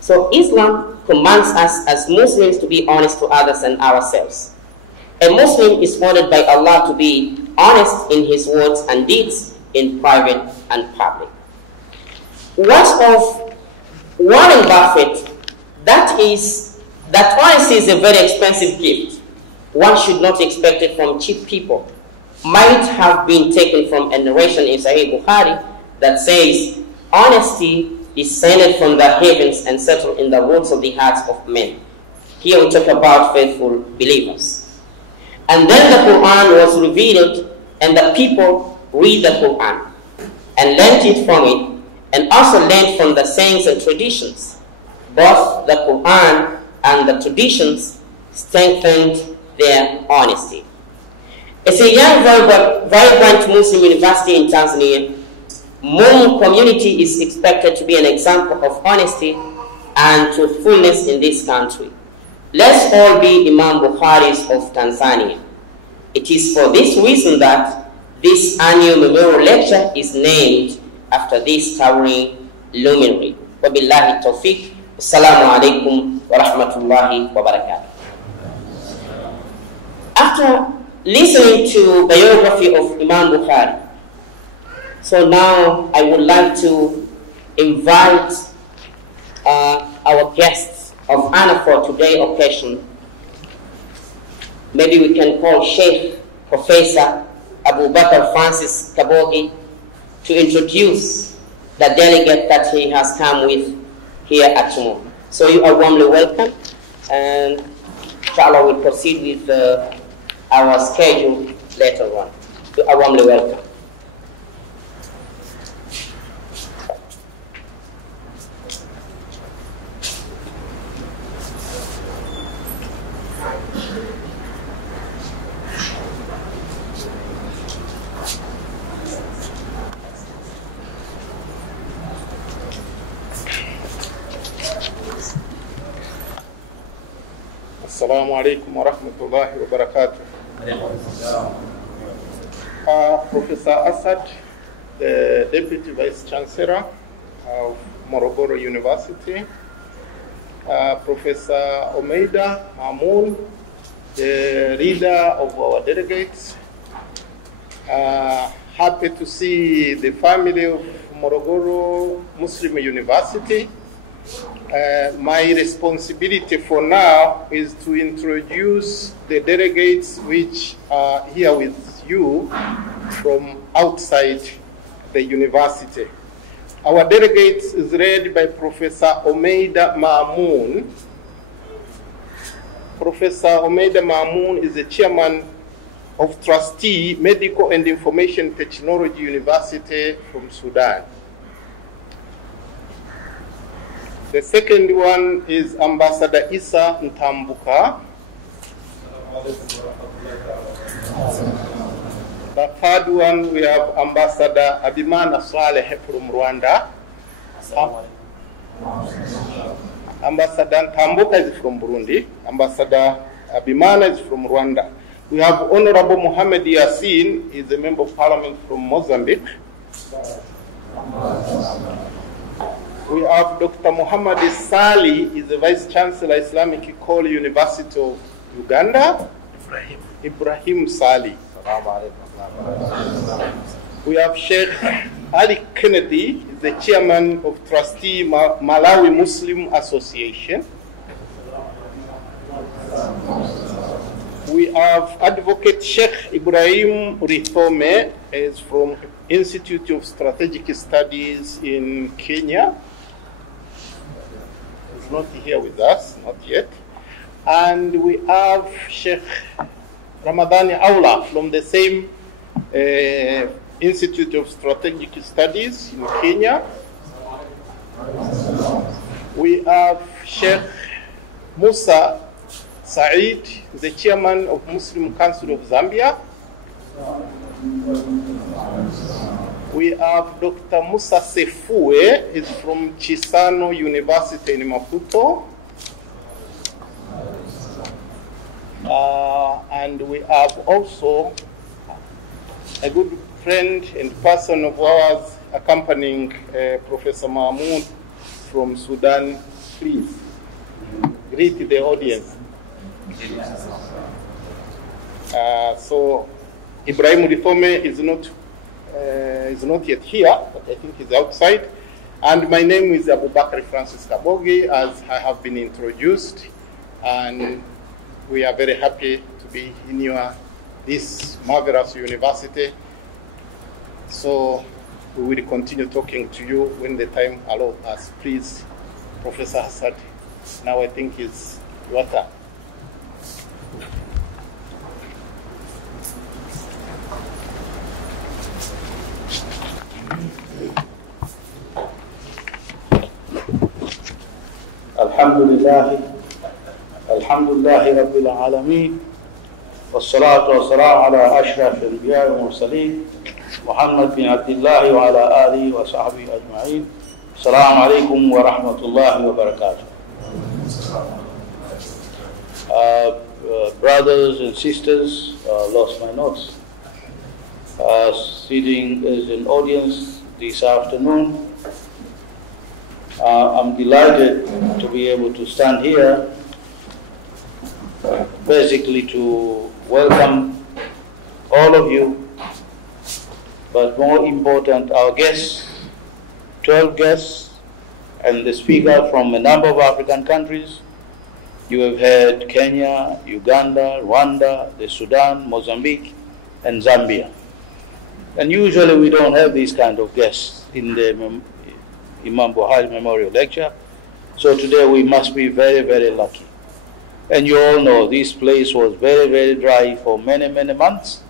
So Islam commands us as Muslims to be honest to others and ourselves. A Muslim is ordered by Allah to be honest in his words and deeds in private and public. Words of Warren Buffett, that honesty is a very expensive gift. One should not expect it from cheap people. Might have been taken from a narration in Sahih Bukhari that says, honesty descended from the heavens and settled in the roots of the hearts of men. Here we talk about faithful believers. And then the Quran was revealed, and the people read the Quran and learned it from it, and also learned from the sayings and traditions. Both the Quran and the traditions strengthened their honesty. As a young, vibrant Muslim university in Tanzania, Muslim community is expected to be an example of honesty and truthfulness in this country. Let's all be Imam Bukharis of Tanzania. It is for this reason that this annual memorial lecture is named after this towering luminary. Wabillahi tawfiq. Assalamu alaikum wa rahmatullahi wa barakatuh. After listening to biography of Imam Bukhari, so now I would like to invite our guests of honor for today's occasion. Maybe we can call Sheikh Professor Abu Bakr Francis Kabogi to introduce the delegate that he has come with here at Chuo. So you are warmly welcome, and inshallah we'll proceed with our schedule later on. You are warmly welcome. Assalamu alaikum wa rahmatullahi wa barakatuh. Professor Assad, the Deputy Vice Chancellor of Morogoro University, Professor Omeida Mamoun, the leader of our delegates. Happy to see the family of Morogoro Muslim University. My responsibility for now is to introduce the delegates which are here with you from outside the university. Our delegates is led by Professor Omeida Mamoun. Professor Omeida Mamoun is the chairman of Trustee Medical and Information Technology University from Sudan. The second one is Ambassador Issa Ntambuka. The third one, we have Ambassador Abimana Saleh from Rwanda. Ambassador Ntambuka is from Burundi. Ambassador Abimana is from Rwanda. We have Honorable Mohamed Yassin, is a member of parliament from Mozambique. We have Dr. Muhammad Sali, is the Vice Chancellor, Islamic College University of Uganda. Ibrahim Sali. We have Sheikh Ali Kennedy, is the Chairman of Trustee Malawi Muslim Association. We have Advocate Sheikh Ibrahim Rithome, is from Institute of Strategic Studies in Kenya. Not here with us, not yet. And we have Sheikh Ramadhani Aula from the same Institute of Strategic Studies in Kenya. We have Sheikh Musa Said, the chairman of Muslim Council of Zambia. We have Dr. Musa Sefue, is from Chisano University in Maputo. And we have also a good friend and person of ours accompanying Professor Mahmoud from Sudan please greet the audience. So Ibrahim Rifome is not yet here, but I think he's outside. And my name is Abu Bakr Francis Kabogi, as I have been introduced, and we are very happy to be in this marvelous university. So we will continue talking to you when the time allows us. Please, Professor Hassad, now I think it's your turn. Alhamdulillah Rabbil Alameen, wassalatu wassalamu ala ashraf al-anbiya wa mursaleen, Muhammad bin Abdullah wa ala alihi wa sahbihi ajma'in. Assalamu alaikum wa rahmatullahi wa barakatuh. Brothers and sisters, lost my notes, sitting as an audience this afternoon, I'm delighted to be able to stand here, basically to welcome all of you, but more important, our guests, 12 guests, and the speaker from a number of African countries. You have heard Kenya, Uganda, Rwanda, the Sudan, Mozambique, and Zambia. And usually we don't have these kind of guests in the IMAM BUKHARI Memorial Lecture. So today we must be very, very lucky. And you all know this place was very, very dry for many, many months.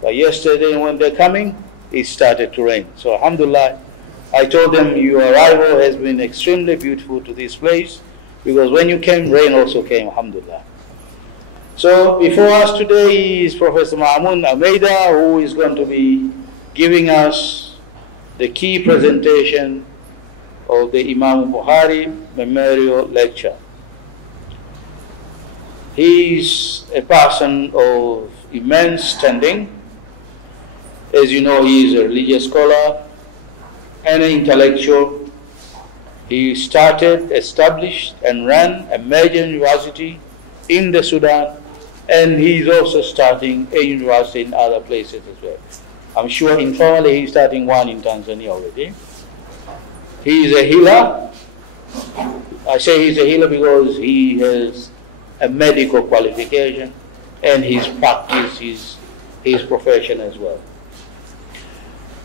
But yesterday when they're coming, it started to rain. So alhamdulillah, I told them your arrival has been extremely beautiful to this place, because when you came, rain also came, alhamdulillah. So before us today is Professor Mahmoud Almeida, who is going to be giving us the key presentation of the Imam Bukhari Memorial Lecture. He is a person of immense standing. As you know, he is a religious scholar and an intellectual. He started, established, and ran a major university in the Sudan, and he is also starting a university in other places as well. I'm sure informally he's starting one in Tanzania already. He is a healer. I say he's a healer because he has a medical qualification, and his practice is his profession as well.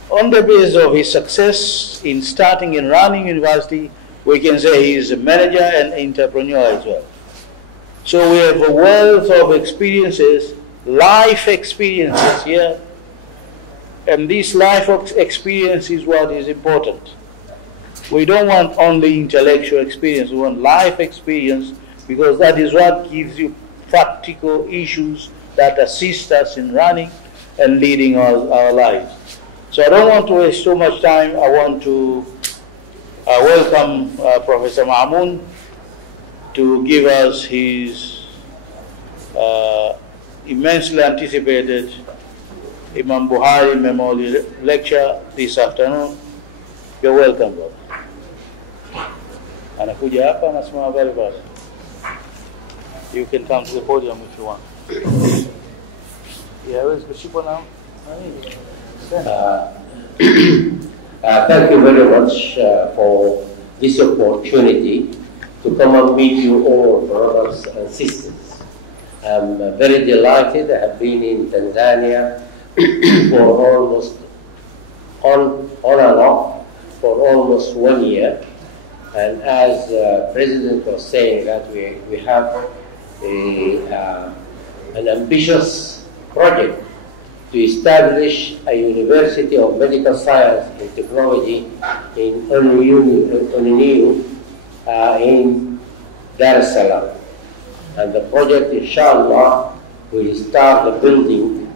On the basis of his success in starting and running university, we can say he is a manager and entrepreneur as well. So we have a wealth of experiences, life experiences here, and this life experience is what is important. We don't want only intellectual experience, we want life experience, because that is what gives you practical issues that assist us in running and leading our lives. So I don't want to waste so much time. I want to welcome Professor Mahmoud to give us his immensely anticipated Imam Bukhari Memorial Lecture this afternoon. You're welcome, brother. Anakuja hapa, anasimama pale pale. You can come to the podium if you want. Yeah, where's Kushipo now? Thank you very much for this opportunity to come and meet you all, brothers and sisters. I'm very delighted. I have been in Tanzania for almost on and off for almost 1 year. And as President was saying, that we have an ambitious project to establish a University of Medical Science and Technology in Oniniu in Dar es Salaam. And the project, inshallah, will start the building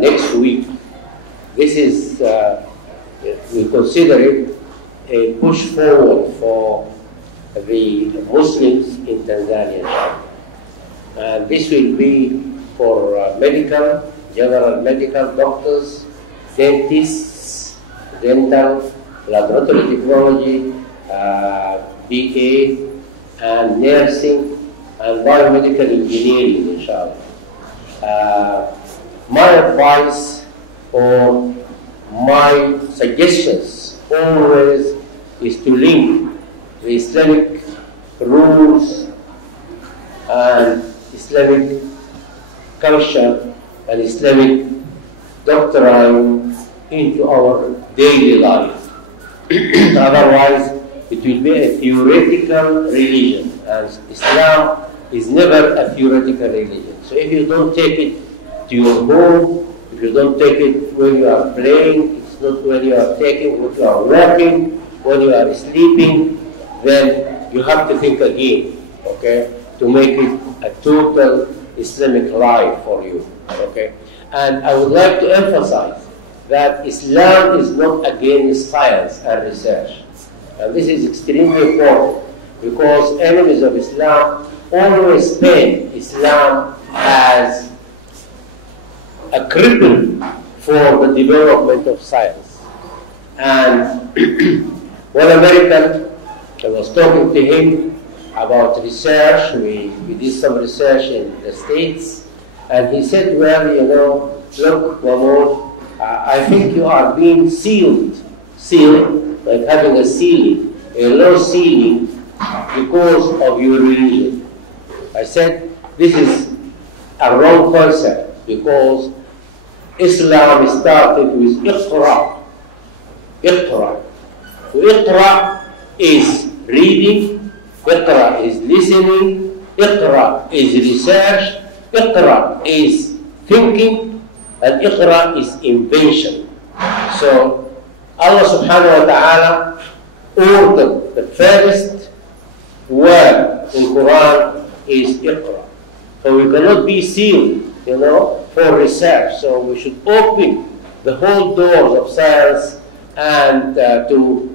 next week. This is, we consider it a push forward for the Muslims in Tanzania. And this will be for general medical doctors, dentists, dental, laboratory technology, BA, and nursing and biomedical engineering, inshallah. My advice or my suggestions always is to link the Islamic rules and Islamic culture and Islamic doctrine into our daily life. Otherwise, it will be a theoretical religion, and Islam is never a theoretical religion. So if you don't take it to your home, if you don't take it when you are playing, it's not when you are taking, when you are walking, when you are sleeping, then you have to think again, okay, to make it a total Islamic life for you, okay? And I would like to emphasize that Islam is not against science and research. And this is extremely important because enemies of Islam always paint Islam as a cripple for the development of science. And one American, I was talking to him about research. We did some research in the States, and he said, well, you know, look, Mahmoud, I think you are being sealed, like having a ceiling, a low ceiling, because of your religion. I said, this is a wrong concept, because Islam started with Iqra. Iqra. So Iqra is reading, Iqra is listening, Iqra is research, Iqra is thinking, and Iqra is invention. So Allah subhanahu wa ta'ala ordered the first word in Quran is Iqra. So we cannot be sealed, you know, for research. So we should open the whole doors of science and to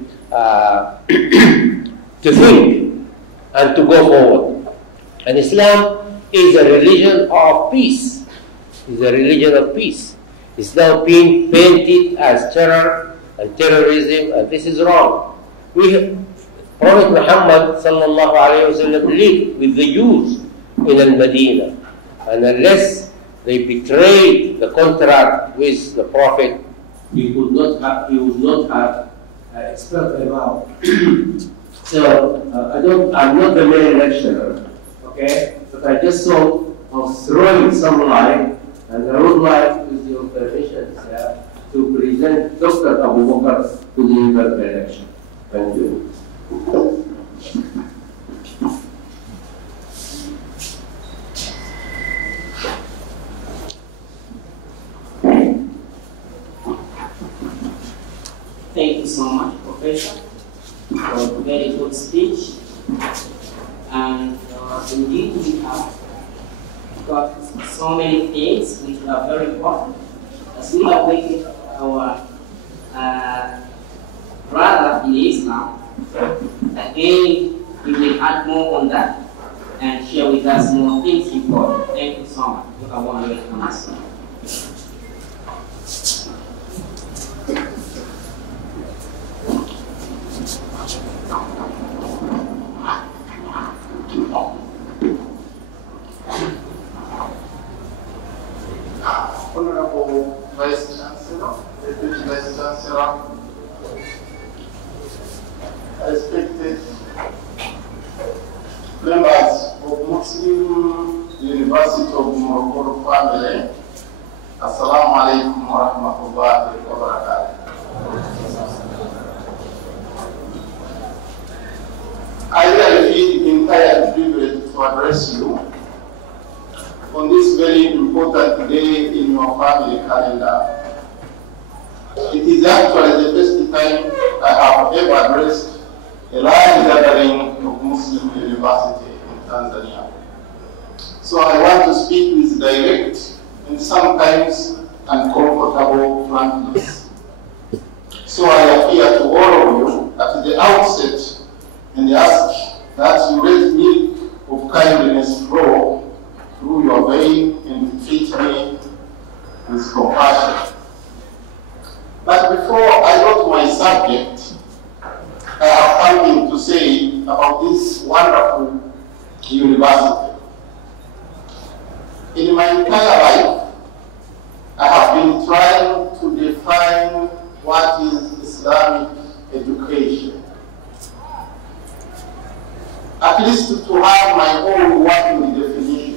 think and to go forward. And Islam is a religion of peace. It's a religion of peace. It's now being painted as terror and terrorism, and this is wrong. Prophet Muhammad sallallahu alayhi wa sallam lived with the Jews in Al-Madinah, and unless they betrayed the contract with the Prophet, he would not have expelled them out. So I'm not the main lecturer, okay? But I just thought of throwing some light, and I would like, with your permission, to present Dr. Abu Bakr to deliver the lecture. Thank you. Thank you so much, Professor, for a very good speech. And indeed, we have got so many things which are very important. As we are waiting for our brother in Islam, again, we will add more on that and share with us more things important. Thank you so much. You are one welcome us. Honorable Vice Chancellor, Deputy Vice Chancellor, respected members of Muslim University of Morogoro family, Assalamu alaikum wa rahmatullahi wa barakatuh. I really feel entirely privileged to address you on this very important day in your family calendar. It is actually the first time I have ever addressed a large gathering of Muslim university in Tanzania. So I want to speak with direct and sometimes uncomfortable frankness. So I appeal to all of you at the outset and ask that you let milk of kindness flow through your vein and treat me with compassion. But before I go to my subject, I have something to say about this wonderful university. In my entire life, I have been trying to define what is Islamic education. At least to have my own working definition.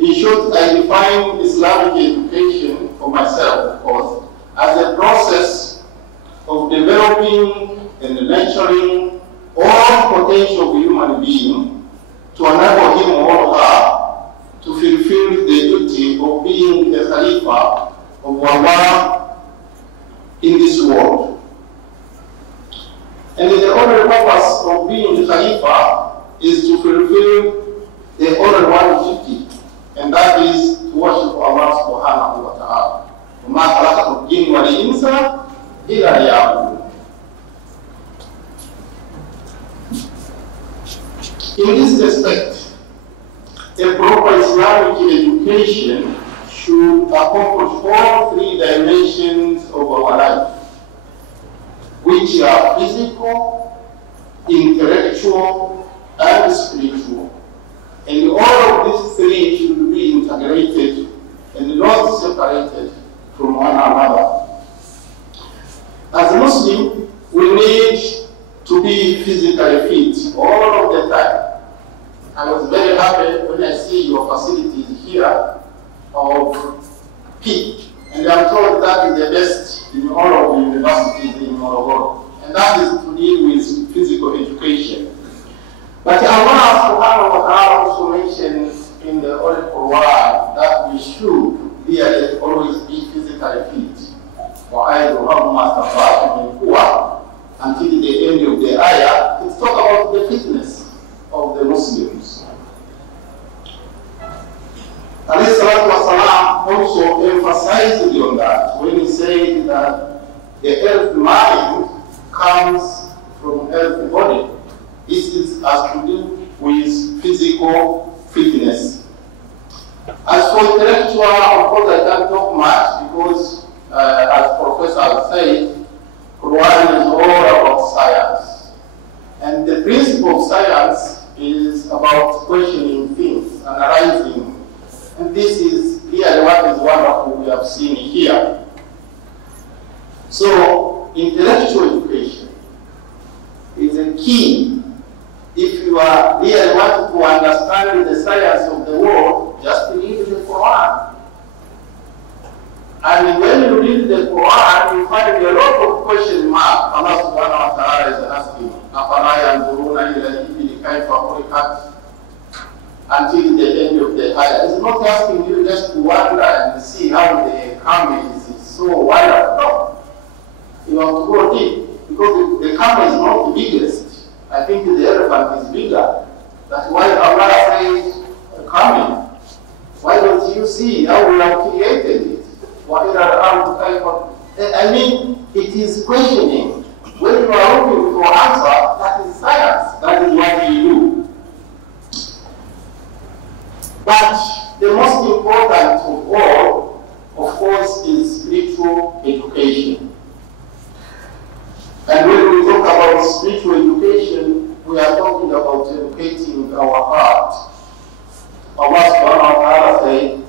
In short, I define Islamic education for myself, of course, as a process of developing and nurturing all potential of a human being to enable him or her to fulfill the duty of being the Khalifa of Allah in this world. And the only purpose of being the Khalifa is to fulfill the only one duty, and that is to worship Allah subhanahu wa ta'ala. وَمَا خَلَقْتُ الْجِنَّ وَالْإِنسَ إِلَّا لِيَعْبُدُونِ. In this respect, a proper Islamic education should accomplish all three dimensions of our life, which are physical, intellectual, and spiritual. And all of these three should be integrated and not separated from one another. As a Muslim, we need to be physically fit all of the time. I was very happy when I see your facilities here of peak, and I'm told that is the best in all of the universities in Morogoro, and that is to deal with physical education. But Allah subhanahu wa ta'ala also mentioned in the Holy Quran that we should really always be physically fit. Until the end of the ayah, it's talk about the fitness of the Muslims. Alayhi salatu wasalam also emphasized on that when he said that the earth mind comes from earth body. This is as to do with physical fitness. As for intellectual, of course I can't talk much because as Professor said, Quran is all about science. And the principle of science is about questioning things, analyzing. And this is really what is wonderful we have seen here. So, intellectual education is a key. If you are really want to understand the science of the world, just read the Quran. And when you read the Quran, you find a lot of question marks. Allah subhanahu wa ta'ala is asking, until the end of the ayah. It's not asking you just to wonder and see how the camel is so wonderful. No. You have to go deep, because the camel is not the biggest. I think the elephant is bigger. That's why Allah says, camel. Why don't you see how we have created it? I mean, it is questioning. When you are looking for answer, that is science. That is what you do. But the most important of all, of course, is spiritual education. And when we talk about spiritual education, we are talking about educating our heart. Allah subhanahu wa ta'ala said,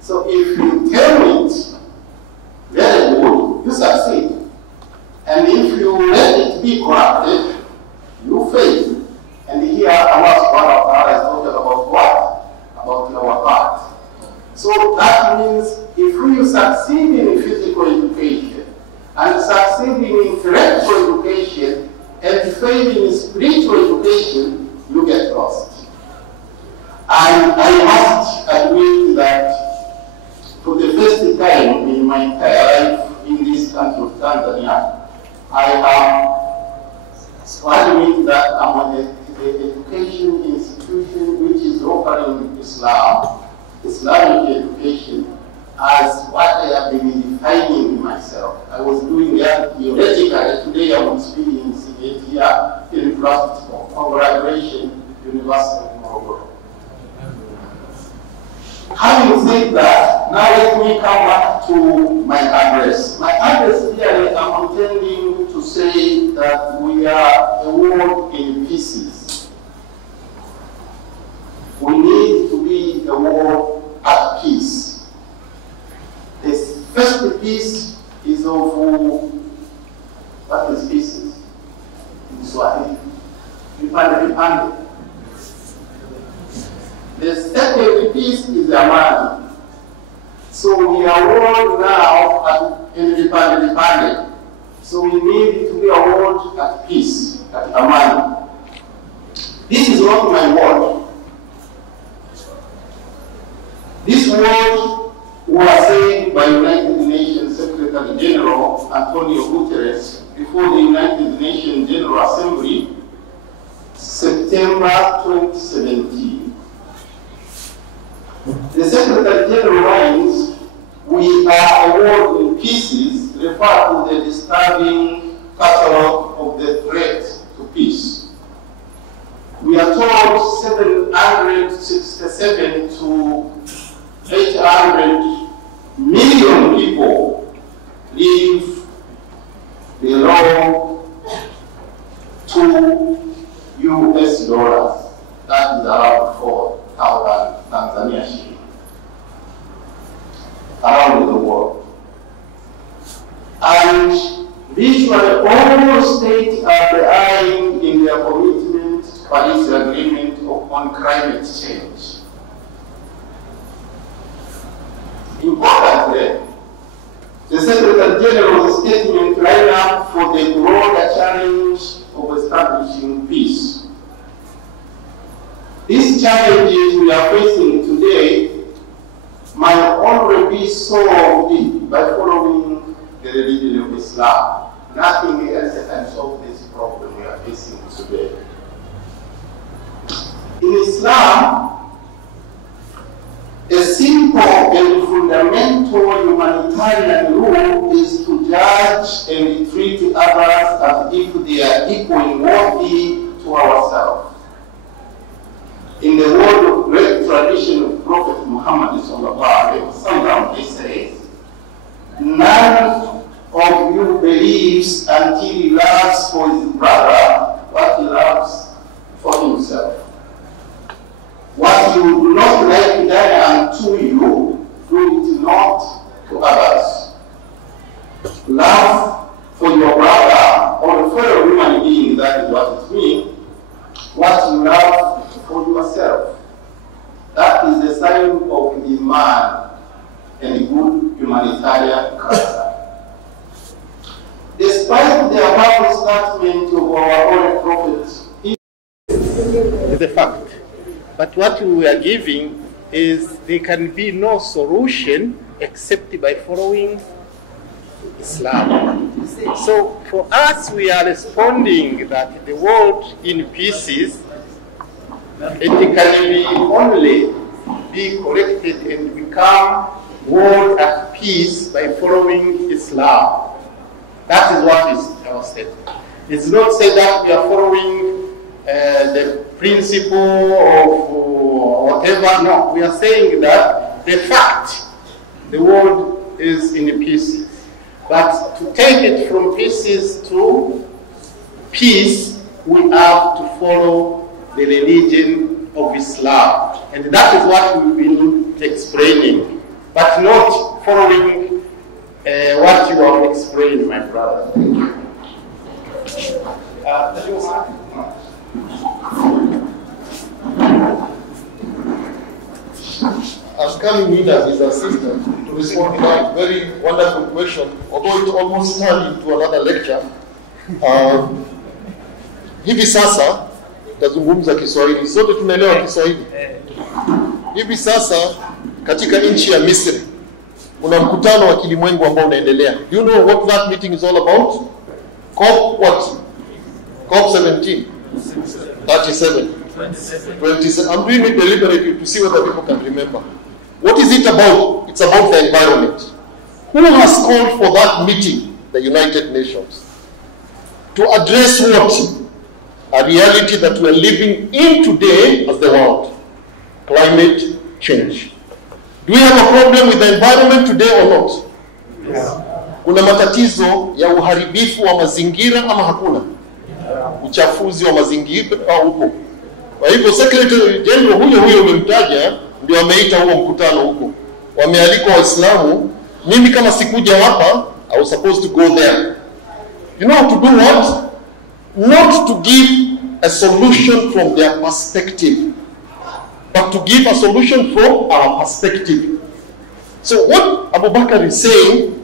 so if you tell it very good, you succeed. And if you let it be corrupted, you fail. And here Allah subhanahu wa ta'ala is talking about what? About our heart. So that means if you succeed in physical education and succeed in intellectual education and fail in spiritual education, you get lost. And I must admit that for the first time in my entire life in this country of Tanzania, I am to admit that I'm an education institution which is offering Islamic education, as what I have been defining myself. I was doing that theoretically. Today I'm experiencing it here in practical. Congratulations, University of Morogoro. Having said that, now let me come back to my address. My address here, I'm intending of, what is pieces in Swahili? Vipande. The second piece is amani. So we are all now in vipande. So we need to be a world at peace, at amani. This is not my word. This word was said by United Nations Secretary General Antonio Guterres before the United Nations General Assembly, September 2017. The Secretary General writes, "We are a world in pieces," refer to the disturbing catalog of the threat to peace. We are told 767 to 800 million people live below $2 US. That is around 4,000 Tanzania shillings around the world. And virtually all states are behind in their commitment to Paris Agreement on climate change. Importantly, the Secretary General's statement lined up for the broader challenge of establishing peace. These challenges we are facing today might only be solved by following the religion of Islam. Nothing else can solve this problem we are facing today. In Islam, a simple and fundamental humanitarian rule is to judge and treat others as if they are equally worthy to ourselves. In the word of great tradition of Prophet Muhammad ﷺ, he says, "None of you believes until he loves for his brother what he loves for himself. What you do not like done unto you, do it not to others." Love for your brother or fellow human being, that is what it means. What you love for yourself. That is the sign of Iman and good humanitarian character. Despite the above statement of our holy prophet, is a fact. But what we are giving is there can be no solution except by following Islam. So for us, we are responding that the world in pieces, it can only be corrected and become world at peace by following Islam. That is what is our statement. It's not said that we are following the principle of whatever. No, we are saying that the fact the world is in pieces. But to take it from pieces to peace, we have to follow the religion of Islam. And that is what we've been explaining, but not following what you have explained, my brother. As coming in as his assistant to respond to that very wonderful question, although it almost turned into another lecture. Hivi sasa tazungumza Kiswahili, sote tunaelewa Kiswahili. Hivi sasa katika nchi ya Misri kuna mkutano wa kilimwengu ambao unaendelea. Do you know what that meeting is all about? COP what? COP 17, 37, 27. I'm doing it deliberately to see whether people can remember. What is it about? It's about the environment. Who has called for that meeting? The United Nations. To address what? A reality that we are living in today as the world. Climate change. Do we have a problem with the environment today or not? Yes. Kuna matatizo ya uharibifu wa mazingira ama hakuna? Uchafuzi wa mazingira upo. Kwa hivyo Secretary General huyo umemtaja ndio ameita huo mkutano huko. Wamealikwa Waislamu. Mimi kama sikuja hapa I was supposed to go there. You know, to do what? Not to give a solution from their perspective, but to give a solution from our perspective. So what Abu Bakr is saying,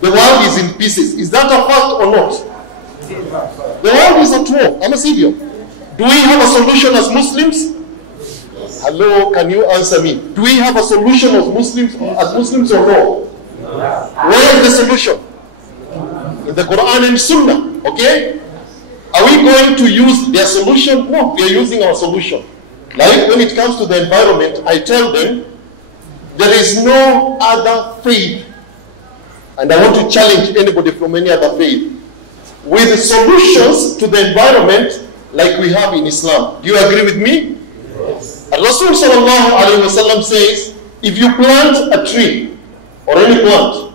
the world is in pieces. Is that a fact or not? The world is at war. I'm a Syrian. Do we have a solution as Muslims? Hello, can you answer me? Do we have a solution as Muslims or no? Where is the solution? In the Quran and Sunnah, okay? Are we going to use their solution? No, we are using our solution. Like when it comes to the environment, I tell them, there is no other faith, and I want to challenge anybody from any other faith, with solutions to the environment like we have in Islam. Do you agree with me? Yes. Rasul sallallahu alayhi wa sallam says, if you plant a tree, or any plant,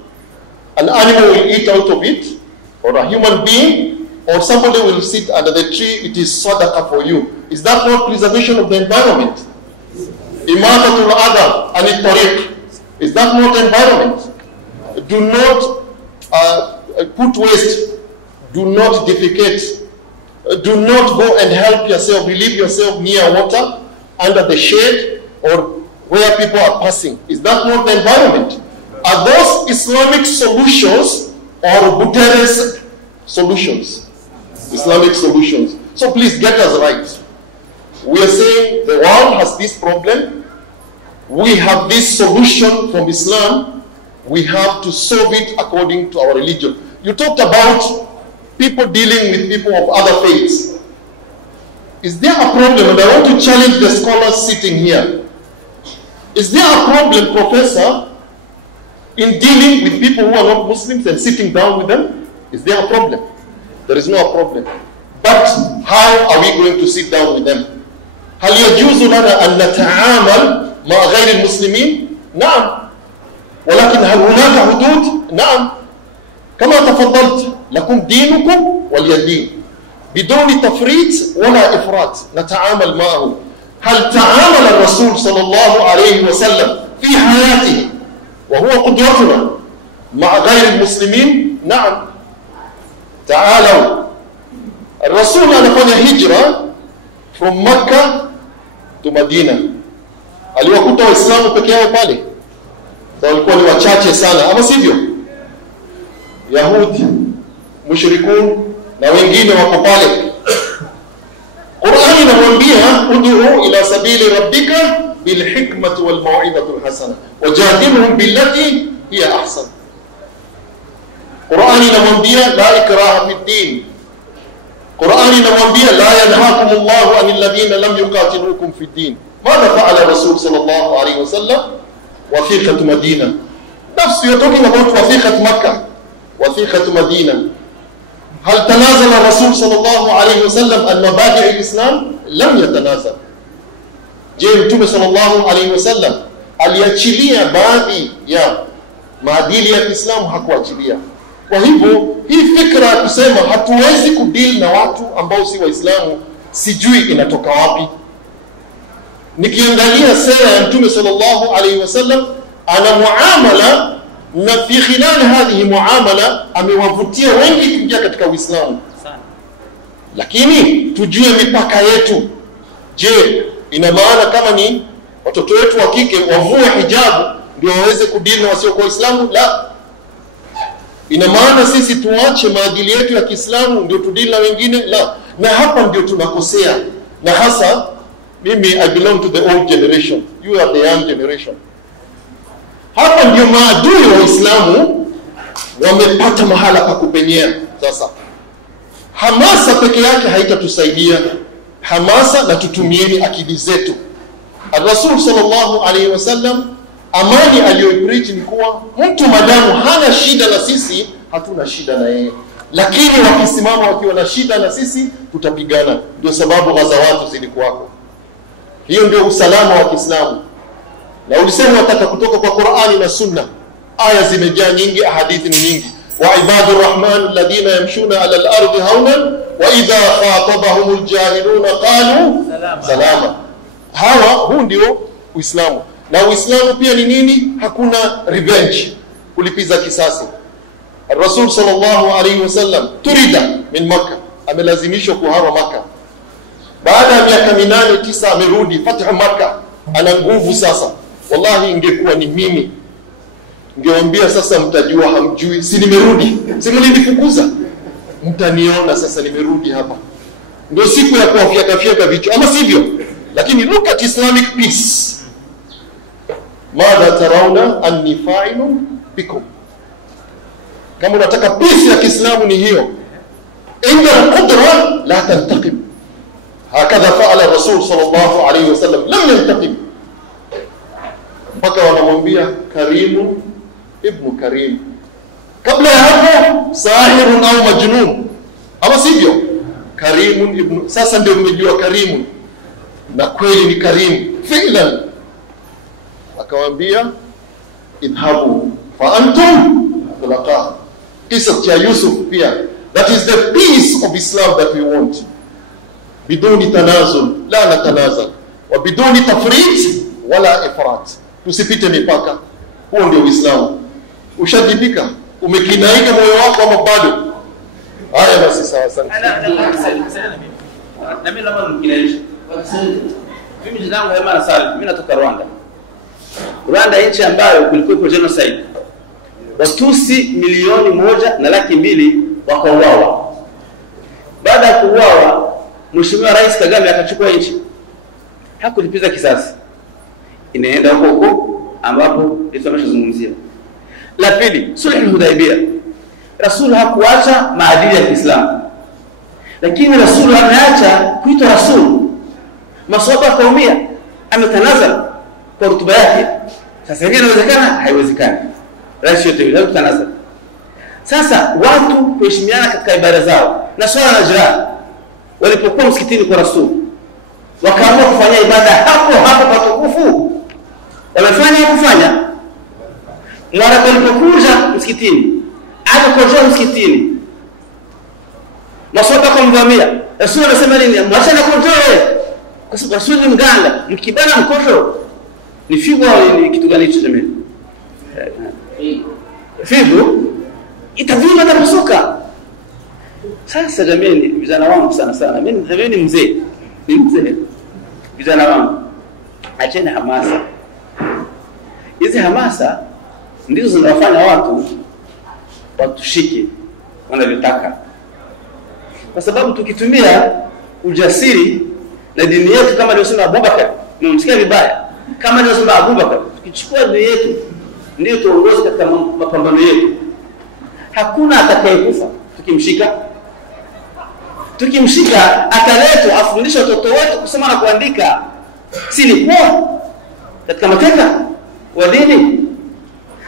an animal will eat out of it, or a human being, or somebody will sit under the tree, it is sadaqah for you. Is that not preservation of the environment? Imatatul adab and tariq. Is that not environment? Do not put waste. Do not defecate. Do not go and help yourself, relieve yourself near water, under the shade, or where people are passing. Is that not the environment? Are those Islamic solutions or Buddhist solutions? Islamic solutions. So please get us right. We are saying the world has this problem. We have this solution from Islam. We have to solve it according to our religion. You talked about people dealing with people of other faiths. Is there a problem? And I want to challenge the scholars sitting here. Is there a problem, Professor, in dealing with people who are not Muslims and sitting down with them? Is there a problem? There is no problem. But how are we going to sit down with them? هل يجوز لنا أن نتعامل مع غير المسلمين؟ نعم. ولكن هل هناك حدود؟ نعم. كما تفضلت، لكم دينكم ولي دين. بدون تفريط ولا إفراط نتعامل معه. هل تعامل الرسول صلى الله عليه وسلم في حياته وهو قدوتنا مع غير المسلمين؟ نعم. تعالوا. الرسول anafanya hijra from Mecca to Medina. Aliwakuta Waislamu peke yao pale. So walikuwa ni wachache sana, ama sivyo? Yahudi, mushrikun na wengine wako pale. Qur'ani inamwambia ud'u ila sabili rabbika bil hikmati wal mau'izati al hasana wajadilhum billati hiya ahsan. Qur'ani inamwambia la ikraha fid din. Qur'ani inamwambia la yanhaakum Allahu anil ladina lam yuqatilukum fid din. ماذا فعل الرسول صلى الله عليه وسلم؟ وثيقة مدينة. نفس you're talking about وثيقة مكة. وثيقة مدينة. هل تنازل الرسول صلى الله عليه وسلم عن مبادئ الإسلام؟ لم يتنازل. Je, Mtume sallallahu alayhi wasallam aliachilia baadhi ya maadili ya Kiislamu? Hakuachilia. Kwa hivyo hii fikra ya kusema hatuwezi kudeal na watu ambao si Waislamu, sijui inatoka wapi. Nikiangalia sera ya Mtume sallallahu alayhi wasallam, ana muamala na fi khilal hadhihi muamala amewavutia wengi kuingia katika Uislamu. Lakini tujue mipaka yetu. Je, ina maana kama ni watoto wetu wa kike wavue hijabu ndio waweze kudili na wasio kwa Uislamu? La. Ina maana sisi tuache maadili yetu ya Kiislamu ndio tudili na wengine? La. Na hapa ndio tunakosea. Na hasa mimi, I belong to the old generation, you are the young generation. Hapa ndio maadui wa Uislamu wamepata mahala pa kupenyea. Sasa hamasa peke yake haitatusaidia. Hamasa na tutumieni akili zetu. Rasul sallallahu alayhi wasallam, amani aliyoipreach ni kuwa mtu madamu hana shida na sisi, hatuna shida na yeye. Lakini wakisimama wakiwa na shida na sisi, tutapigana. Ndio sababu ghazawatu zilikuwako. Hiyo ndio usalama wa Kiislamu. Na ulisema wataka kutoka kwa Qur'ani na Sunna. Aya zimejaa nyingi, hadithi ni nyingi. Wa ibadur rahman alladhina yamshuna ala al-ardi hawnan wa idha khatabahumul jahiluna qalu salama. Hawa, huu ndio Uislamu. Na Uislamu pia ni nini? Hakuna revenge, kulipiza kisasi. Rasul sallallahu alayhi wasallam turida min Makkah, amelazimishwa kuhama Makkah. Baada ya miaka 8-9 amerudi fathu Makkah, ana nguvu sasa. Wallahi ingekuwa ni mimi, ningewaambia sasa mtajua hamjui, si nimerudi, si mlinifukuza, mtaniona sasa nimerudi hapa. Ndio siku ya kuafyeka vichwa, ama sivyo? Lakini look at Islamic peace. Madha tarawna anni fa'ilun bikum. Kama unataka peace ya Kiislamu ni hiyo. Inna al-qudra la tantaqim. Hakadha fa'ala Rasul sallallahu alayhi wasallam, lam yantaqim. Mpaka wanamwambia karimu ibn karim. Kabla ya hapo sahirun au majnun, ama sivyo? Karimun ibn, sasa ndio mmejua karimu, na kweli ni karimu fi'lan. Akawaambia idhabu fa antum tulaqa. Kisa cha Yusuf pia, that is the peace of Islam that we want. Biduni tanazul la natanazal, wa biduni tafrit wala ifrat. Tusipite mipaka. Huo ndio Uislamu. Ushajibika? Umekinaika moyo wako ama bado? Haya basi, sawa sana. Na mimi labda nikinaisha. Mimi jina langu Hema Nasali, mimi natoka Rwanda. Rwanda nchi ambayo kulikuwa genocide. Watusi 1,200,000 wakauawa. Baada ya kuuawa, Mheshimiwa Rais Kagame akachukua nchi. Hakulipiza kisasi. Inaenda huko ambapo tunameshazungumzia. La pili, sulhu al-Hudaybiyah. Rasul hakuacha maadili ya Kiislamu, lakini Rasul ameacha kuitwa Rasul. Maswahaba kaumia, ametanazal kwa rutuba yake. Sasa hivi inawezekana? Haiwezekani. Rais yote yule kutanazal. Sasa watu kuheshimiana katika ibada zao na swala na jirani. Walipokuwa msikitini kwa Rasul, wakaamua kufanya ibada hapo patukufu. Wamefanya kufanya. Mara walipokuja msikitini, akakojoa msikitini, maswahaba kumvamia. Rasul anasema nini? Mwachana kukojoa wewe. Kwa sababu Rasul ni mganga, mkibana mkojo ni figo ni kitu gani hicho jamani? Figo itavima na kusuka. Sasa jamani, vijana wangu sana, mimi ni mzee. Vijana wangu, acheni hamasa. Hizi hamasa ndizo zinawafanya watu watushike wanavyotaka. Kwa sababu tukitumia ujasiri na dini yetu kama alivyosema Abubakar, msikia vibaya, kama alivyosema Abubakar, tukichukua dini yetu ndio tuongoze katika mapambano yetu, hakuna atakayekufa tukimshika ataletwa afundisha watoto wetu kusoma na kuandika, si ni kwa katika mateka wa dini.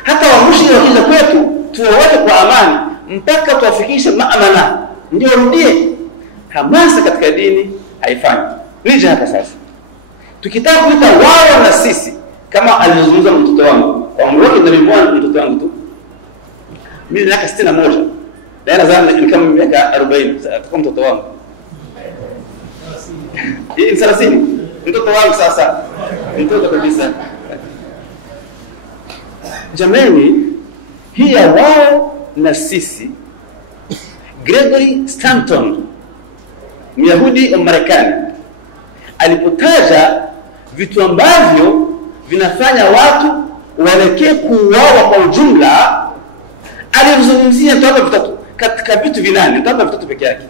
Hata wamushi wakija kwetu tuwaweke kwa amani mpaka tuwafikishe maamana, ndio rudie. Hamasa katika dini haifanyi. Nije hapa sasa, tukitaka kuita wao na sisi, kama alizungumza mtoto wangu kwa umri wake ndio mtoto wangu tu, mimi miaka 61 na nadhani ni kama miaka 40 kwa mtoto wangu. Hii 30 mtoto wangu sasa, mtoto kabisa. Jamani, hii ya wao na sisi. Gregory Stanton, Myahudi wa Marekani, alipotaja vitu ambavyo vinafanya watu waelekee kuuawa kwa ujumla, alizungumzia toka vitatu katika vitu vinane, toka vitatu peke yake.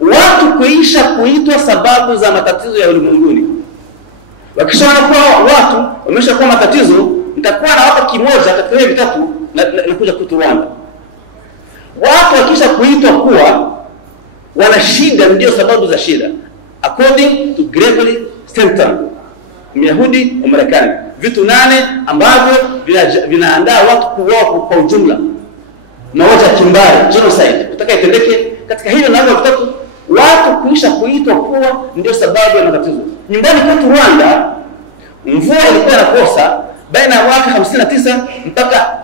Watu kuisha kuitwa sababu za matatizo ya ulimwenguni. Wakishaona kwa watu wameshakuwa matatizo, nitakuwa na watu kimoja katika hivi vitatu na kuja kutu Rwanda. Watu wakisha kuitwa kuwa wana shida, ndio sababu za shida, according to Gregory Stanton, Myahudi wa Marekani. Vitu 8 ambavyo vinaandaa watu kuuawa kwa ujumla. Mauaji ya kimbari, genocide, kutaka itendeke katika hilo na vitatu. Watu kuisha kuitwa kuwa ndio sababu ya matatizo. Nyumbani kwetu Rwanda, mvua ilikuwa inakosa baina ya mwaka 59 mpaka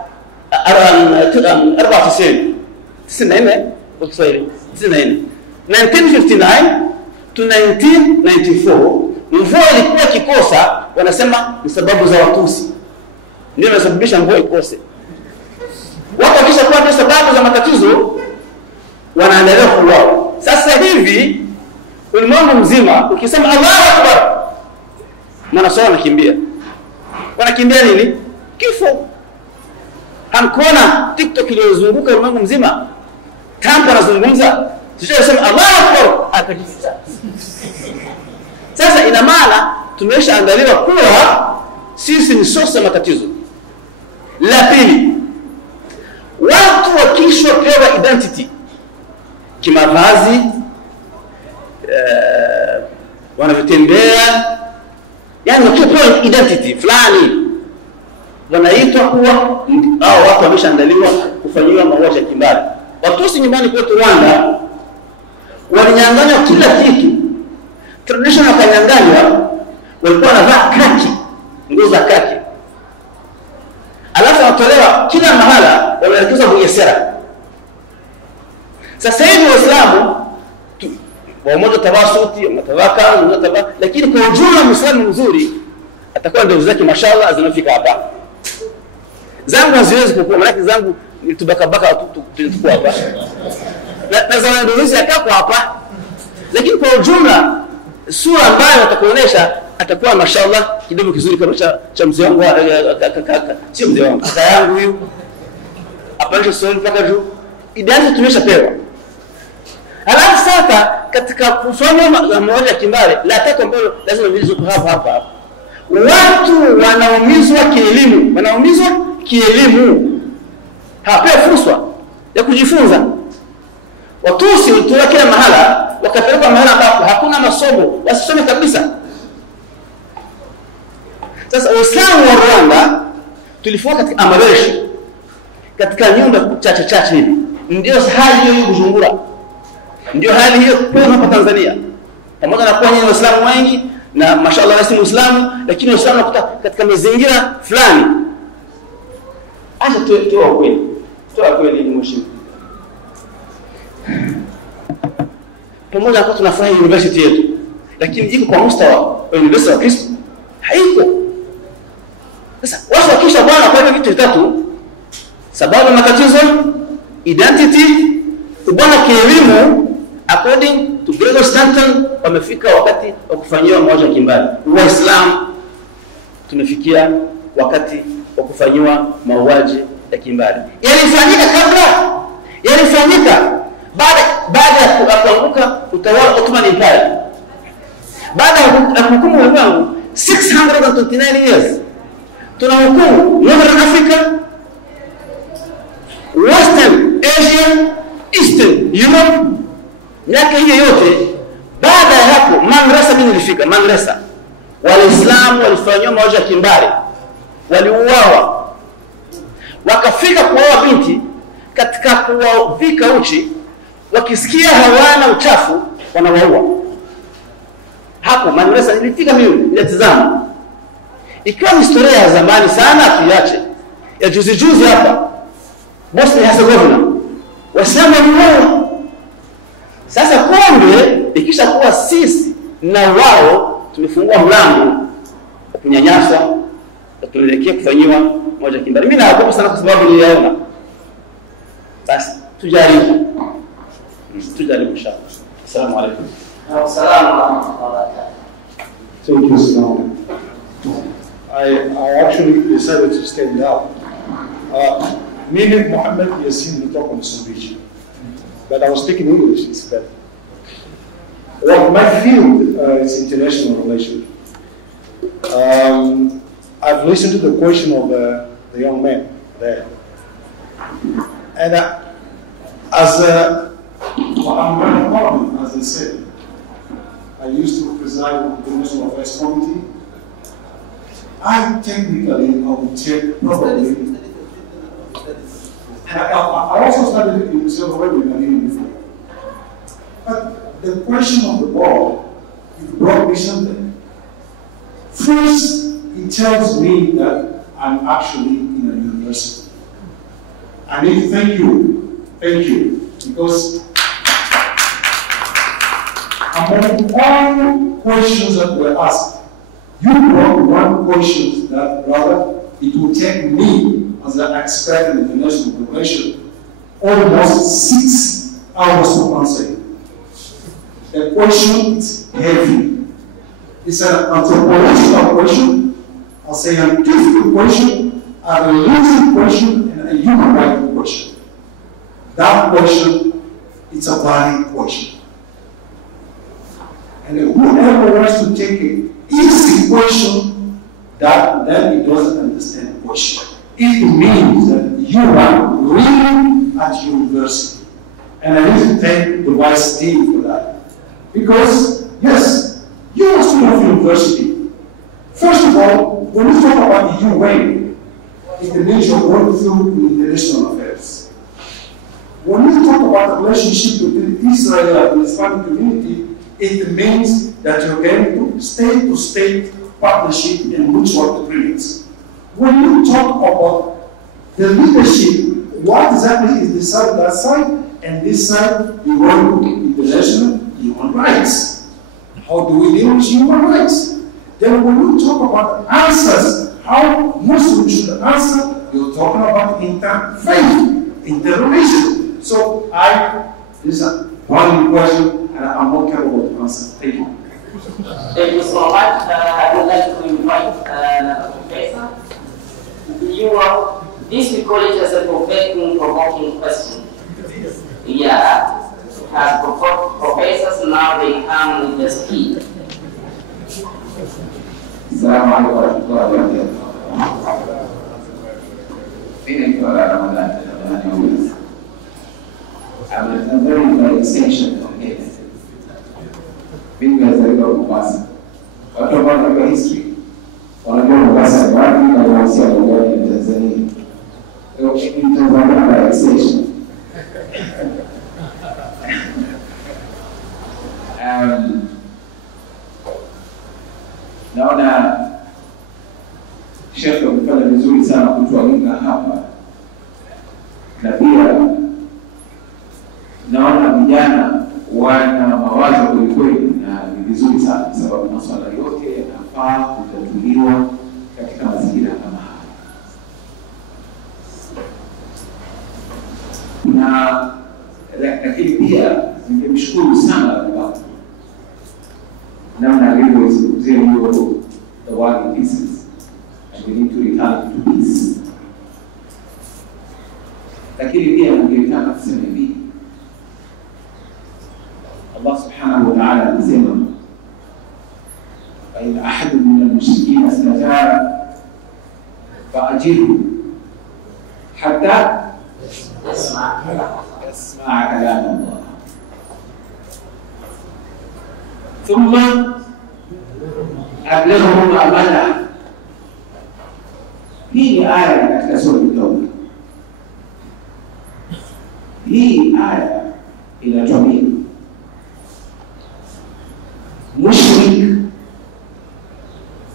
94 kwa Kiswahili 94. 1959 to 1994 mvua ilikuwa kikosa, wanasema ni sababu za Watusi ndio inasababisha mvua ikose. Watu wakisha kuwa ndio sababu za matatizo wanaendelea kuuawa. Sasa hivi ulimwengu mzima ukisema Allahu Akbar, manaswala wanakimbia. Wanakimbia nini? Kifo. Hamkuona TikTok iliyozunguka ulimwengu mzima? Trump anazungumza, sio sema Allahu Akbar atakifia. Sasa ina maana tumeshaandaliwa kuwa sisi ni source ya matatizo. La pili, watu wakishapewa identity kimavazi, wanavyotembea, yani wakipewa identity fulani, wanaitwa kuwa hao watu wameshaandaliwa kufanyiwa mauaji ya kimbari. Watusi nyumbani kwetu Rwanda walinyang'anywa kila kitu. Traditional kanyang'anywa, walikuwa wanavaa kaki, nguo za kaki. Alafu watolewa kila mahala, wanaelekezwa Bugesera. Sasa hivi Waislamu mmoja tavaa suti, mtavaa kanzu, mtavaa, lakini kwa ujumla Muislamu mzuri atakuwa ndio zake mashallah zinafika hapa. Zangu haziwezi kukua, maana zangu ni tubaka tukua hapa. Na zangu ndio hizi atakwa hapa. Lakini kwa ujumla sura ambayo atakuonesha atakuwa mashallah kidogo kizuri kama cha mzee wangu, sio mzee wangu, kaka yangu huyu. Apandisha swali mpaka juu. Idadi tumeshapewa. Alafu sasa katika kufanya mauaji ya kimbari, la tatu ambalo lazima vilizo hapa. Watu wanaumizwa kielimu. Hawapewi fursa ya kujifunza. Watusi walitoka kila mahala, wakapelekwa mahala ambapo hakuna masomo, wasisome kabisa. Sasa Waislamu wa Rwanda tulifua katika amareshi, katika nyumba chache hivi. Ndio hali hiyo Bujumbura. Ndio hali hiyo kwa hapa Tanzania. Pamoja na kuwa ni Waislamu wengi na mashallah rasi Muislamu, lakini Waislamu wanakuta katika mazingira fulani. Acha toa kweli. Toa kweli ni mheshimiwa. Pamoja na kuwa tunafurahi university yetu, lakini iko kwa mustawa wa university wa Kristo haiko. Sasa watu wakisha bwana kwa hiyo vitu vitatu, sababu matatizo, identity, ubwana kielimu, according to Gregor Stanton, wamefika wakati wa kufanywa mauaji ya kimbari. Waislamu tumefikia wakati wa kufanywa mauaji ya kimbari. Yalifanyika kabla, yalifanyika baada ya kuanguka utawala wa Ottoman Empire. Baada ya hukumu wa wangu 629 years. Tunahukumu Northern Africa, Western Asia, Eastern Europe. Miaka hiyo yote, baada ya hapo Mangresa ilifika. Mangresa Waislamu walifanywa mauaji ya kimbari, waliuawa, wakafika kuoa binti katika kuwavika uchi, wakisikia hawana uchafu wanawaua. Hapo Mangresa ilifika, mimi nilitazama. Ikiwa historia ya zamani sana tuiache. Ya juzi hapa Bosnia Herzegovina Waislamu waliuawa. Sasa kumbe ikisha kuwa sisi na wao tumefungua mlango wa kunyanyaswa, tunaelekea kufanywa mauaji ya kimbari. Mimi naogopa sana kwa sababu niliona. Basi tujaribu inshallah. Asalamu alaykum. Wa salamu alaykum. Thank you, Islam. I actually decided to stand up. Mimi Muhammad Yasin kutoka Msumbiji, but I was speaking English instead. Well, my field is international relations. I've listened to the question of the young man there, and as I'm very important, as I said, I used to preside on the National Affairs Committee. I would take probably. I also studied in several ways, but the question of the ball, it brought me something. First, it tells me that I'm actually in a university. I need to thank you, because among all questions that were asked, you brought one question that, brother, it will take me as an expert in international relations, almost 6 hours to answer it. The question is heavy. It's an anthropological question, a scientific question, a religious question, and a human rights question. That question, it's a valid question. And whoever wants to take an easy question, that then he doesn't understand the question. It means that you are really at university. And I need to thank the Vice Dean for that. Because, yes, you are a student of university. First of all, when we talk about the UN, it means you're going through international affairs. When we talk about the relationship between Israel and the Islamic community, it means that you're getting state-to-state partnership and mutual agreements. When you talk about the leadership, what exactly is the side, that side, and this side, you want international human rights. How do we deal with human rights? Then when you talk about answers, how Muslims should answer, you're talking about interfaith, interreligion. So this is one question, and I'm not capable to answer. Thank you. Thank you so much. I would like to invite Professor. This we call it as a provoking question. Yeah. As professors now they come with the speed. Assalamu alaikum warahmatullahi wabarakatuh. I'm a very extension from here. Mimi nimezaliwa Mombasa. Watu ambao wanajua history wanajua Mombasa ni wapi na wanasiasa wageni wa Tanzania. Kwa hiyo mimi Tanzania by extension. Naona Sheikh amefanya vizuri sana kutualika hapa, na pia naona vijana wana mawazo kwelikweli, na ni vizuri sana kwa sababu masuala yote yanafaa kutatuliwa katika mazingira kama haya. Lakini pia ningemshukuru sana kwa namna alivyozungumzia hiyo the world pieces, and we need to return to peace. Lakini pia ningetaka kusema hivi, Allah subhanahu wa ta'ala alisema فإن أحد من المشركين استجار فأجره حتى يسمع كلام الله ثم أبلغه مأمنه. Hii ni aya katika sura Kutoka. Hii aya inatuambia mushrik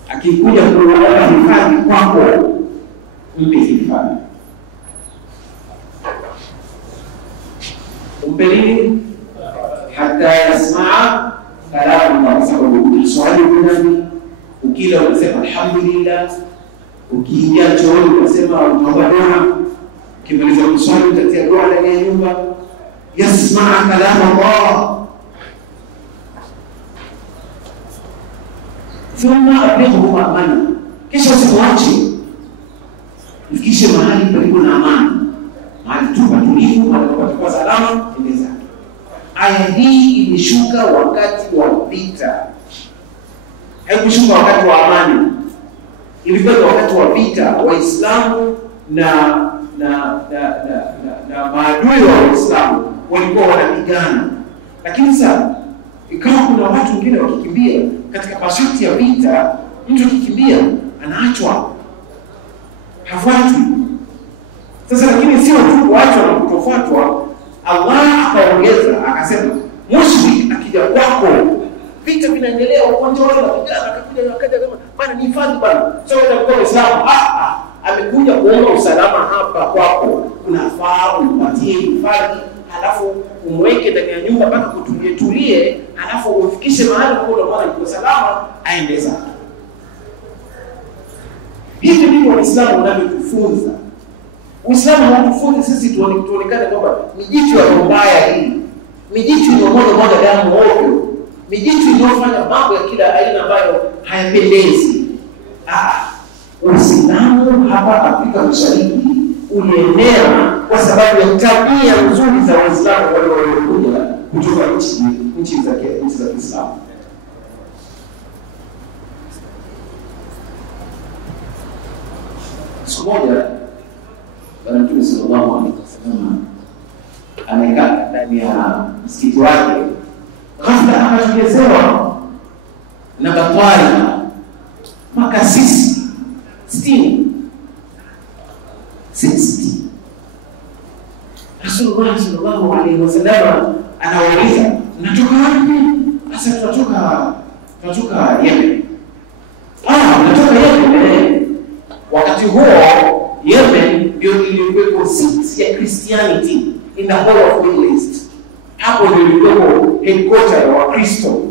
akikuja kuomba hifadhi kwako, mpe hifadhi. Umpe nini? Hata yasmaa kalamu Allah, sababu swali ndani, ukila unasema alhamdulillah, ukiingia chooni unasema utaomba dua, ukimaliza kuswali utatia dua ndani ya nyumba. Yasmaa kalamu Allah thumma ablighu ma'mana, kisha usimwache, mfikishe mahali palipo na amani, mahali tulivu, mahali patakuwa salama, endeza. Aya hii ilishuka wakati wa vita, haikushuka wakati wa amani. Ilikuwa wakati wa vita, Waislamu na maadui wa Waislamu walikuwa wanapigana. Lakini sasa ikawa kuna watu wengine wakikimbia katika pasuti ya vita. Mtu akikimbia anaachwa, hafuatwi. Sasa lakini sio tu kuachwa na kutofuatwa, Allah akaongeza akasema, mushrik akija kwako, vita vinaendelea, uwanja wao unapigana, akaja kama bana ni hifadhi bana, sio ndio kwa Uislamu. Amekuja kuomba usalama hapa kwako, unafaa umpatie hifadhi, halafu umweke ndani ya nyumba mpaka kutulie, halafu umfikishe mahali kwa unaona yuko salama, aende zake. Hivi ndivyo Waislamu wanavyotufunza Uislamu hautufunzi sisi tuonekane kwamba mijitu ya mbaya hii, mijitu inayomwaga damu ovyo, mijitu inayofanya mambo ya kila aina ambayo hayapendezi. Uislamu hapa Afrika Mashariki ulienea kwa sababu ya tabia nzuri za Waislamu waliokuja kutoka nchi za Kiislamu. Siku moja Bwana Mtume sallallahu alaihi wasallam amekaa ndani ya msikiti wake, ghafla akatokezewa na batwari makasisi 60. Rasulullah sallallahu alaihi wasallam anawauliza, "Mnatoka wapi?" Sasa tunatoka Yemen. Mnatoka Yemen. Wakati huo Yemen ndio ilikuwa seat ya Christianity in the whole of Middle East. Hapo ndio ilikuwa headquarters ya Wakristo.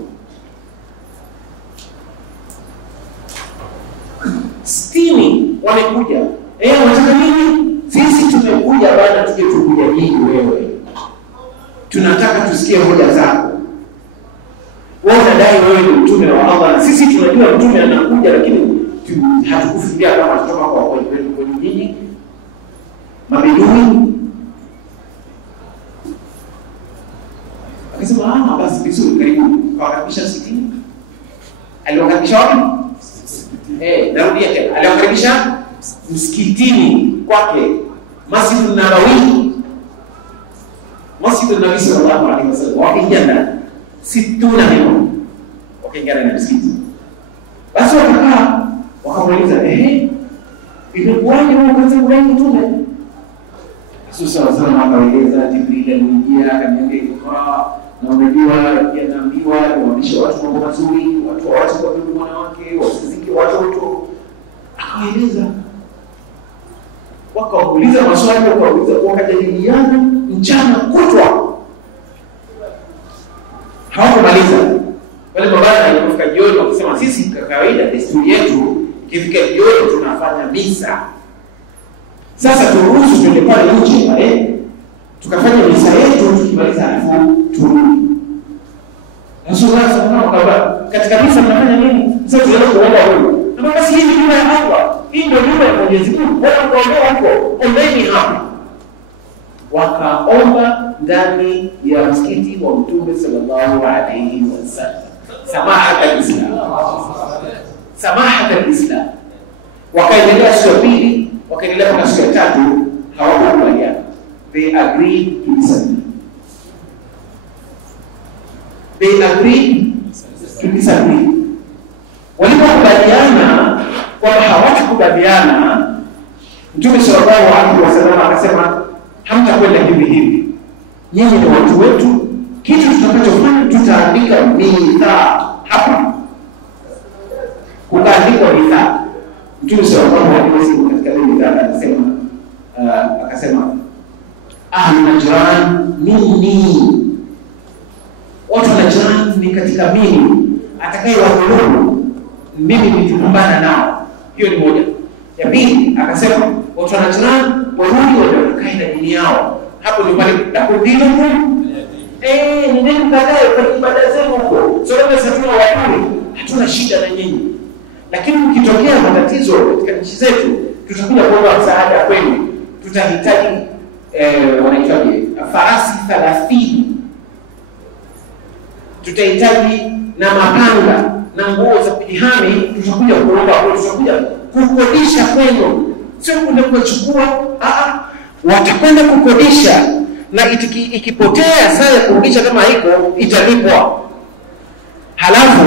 60 wamekuja. Wanataka nini? Sisi tumekuja baada tuje tukuja nyinyi wewe. Tunataka tusikie hoja zako. Wewe unadai wewe ni mtume wa Allah. Sisi tunajua mtume anakuja, lakini hatukufikiria kama tutoka kwa nyinyi mabedui. Akasema basi vizuri, karibu. Akawakaribisha 60. Aliwakaribisha wapi? Narudia tena. Aliwakaribisha msikitini kwake, Masjid Nabawi. Masjid Nabawi sallallahu alaihi wasallam. Wakaingia ndani 60 leo. Wakaingia ndani ya msikiti. Basi wakakaa, wakamuuliza, imekuwaje wewe kwanza kudai mtume? Yesu sallallahu alaihi wasallam akaeleza, Jibril alijia akaniambia Iqra, na unajua yanaambiwa waambie watu mambo mazuri, watu waache kuabudu wanawake, wasiziki watoto. Akaeleza. Wakauliza maswali, wakajadiliana mchana kutwa. Hawakumaliza. Wale mabaya walipofika jioni wakasema, sisi kwa kawaida desturi yetu ikifika jioni tunafanya misa. Sasa turuhusu twende pale nje tukafanya misa yetu, tukimaliza alafu turudi. Rasulullah sallallahu alaihi wasallam, katika misa mnafanya nini? Sasa tunaenda kuomba huko. Na basi hii ni nyumba ya Allah. Hii ndio nyumba ya Mwenyezi Mungu. Wao wakaomba huko. Ombeni hapa. Wakaomba ndani ya msikiti wa Mtume sallallahu alaihi wasallam. Samahat al-Islam. Wakaendelea siku ya pili, wakaendelea mpaka siku ya tatu, hawakubaliana. They agreed to disagree. Walipokubaliana kwamba hawatakubaliana, Mtume sallallahu alaihi wasallam akasema, hamtakwenda hivi. Nyinyi ni watu wetu, kitu tutakachofanya tutaandika mithaq hapa. Kukaandikwa mithaq. Mtume sallallahu alaihi wasallam katika mithaq akasema ahli Najran minni, watu wa Najran ni katika mimi, atakayewadhulumu mimi nitapambana nao. Hiyo ni moja. Ya pili akasema watu wa Najran warudi wakae na dini yao. Hapo ni pale takudini ni nini mkatae kwa ibada zenu huko. Sababu sasa tuna watu hatuna shida na nyinyi. Lakini ukitokea matatizo katika nchi zetu, tutakuja kuomba msaada kwenu. Tutahitaji wanaitaje farasi 30. Tutahitaji na mapanga na nguo za kujihami, tutakuja kuomba kwenu, tutakuja kukodisha kwenu. Sio kwenda kuchukua, watakwenda kukodisha, na ikipotea saa ya kurudisha kama hiko italipwa. Halafu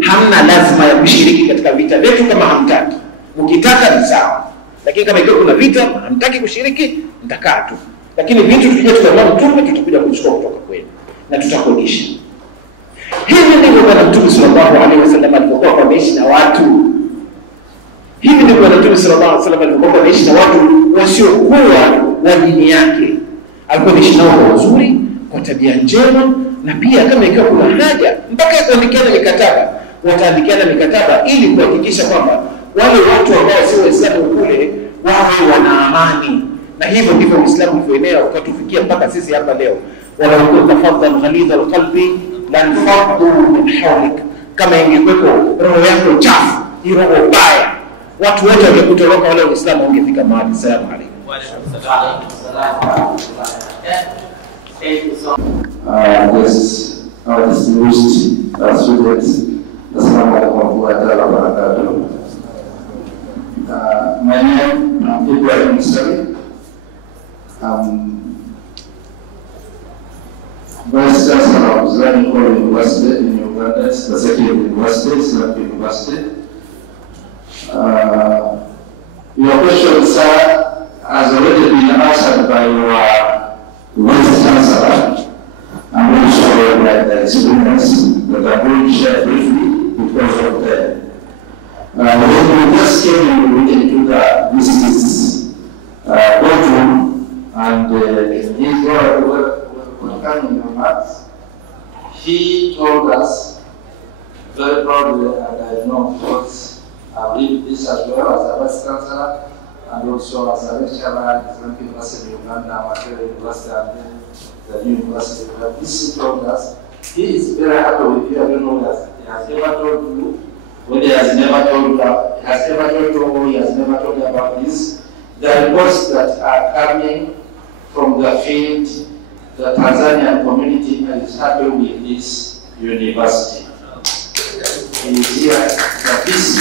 hamna lazima ya kushiriki katika vita vyetu kama hamtaki. Mkitaka ni sawa, lakini kama ikiwa kuna vita hamtaki kushiriki, mtakaa tu. Lakini vitu tukija tukamwona Mtume, tutakuja kuchukua kutoka kwenu na tutakodisha. Hivi ndivyo Bwana Mtume sallallahu alaihi wasallam alipokuwa ameishi na watu. Hivi ndivyo Bwana Mtume sallallahu alaihi wasallam alipokuwa ameishi na watu wasiokuwa wa dini yake. Alikuwa anaishi nao kwa uzuri, kwa tabia njema, na pia kama ikiwa kuna haja mpaka kuandikiana mikataba, wataandikiana mikataba ili kuhakikisha kwamba wale watu ambao sio Waislamu kule wawe wana amani Na hivyo ndivyo Uislamu ulivyoenea ukatufikia mpaka sisi hapa leo. Walau kunta faddan ghalidha alqalbi lan faddu min hawlik, kama ingekuwepo roho yako chafu, hii roho mbaya, watu wote wangekutoroka, wale Uislamu ungefika mahali. Salamu alaykum. Yes, our distinguished students, Assalamu alaikum wa rahmatullahi wa barakatuh. My name is Ibrahim Sari. Vice Chancellor of Islamic University in Uganda, the Second University, Islamic University. Your question, sir, has already been answered by your Vice Chancellor, and also by the experience that I'm going to share briefly because of that. When we just came into the business boardroom, and his welcoming remarks, he told us very proudly, and I know because I lived this as well as a Vice Chancellor and also as a lecturer at the Islamic University of Uganda, Mahafali University, and then the new university. But this he told us, he is very happy with you. I don't know that he has ever told you, whether he has never told you, he has never told you, or he has never told you about this. The reports that are coming from the field, the Tanzanian community is happy with this university. He is here, the PC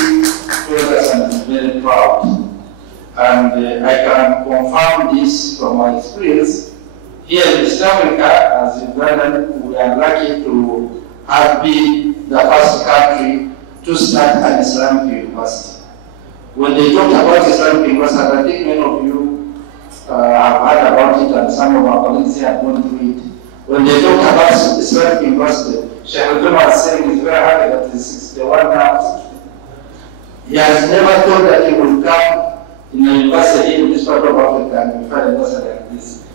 told us, and is very proud. And I can confirm this from my experience. Here in East Africa, as Uganda, we are lucky to have been the first country to start an Islamic university. When they talked about Islamic university, I think many of you have heard about it, and some of our colleagues here have gone through it. When they talked about Islamic university, Sheikh Nzima was saying he's very happy that he's 61 now. He has never thought that he would come in a university in this part of Africa and find a university like this.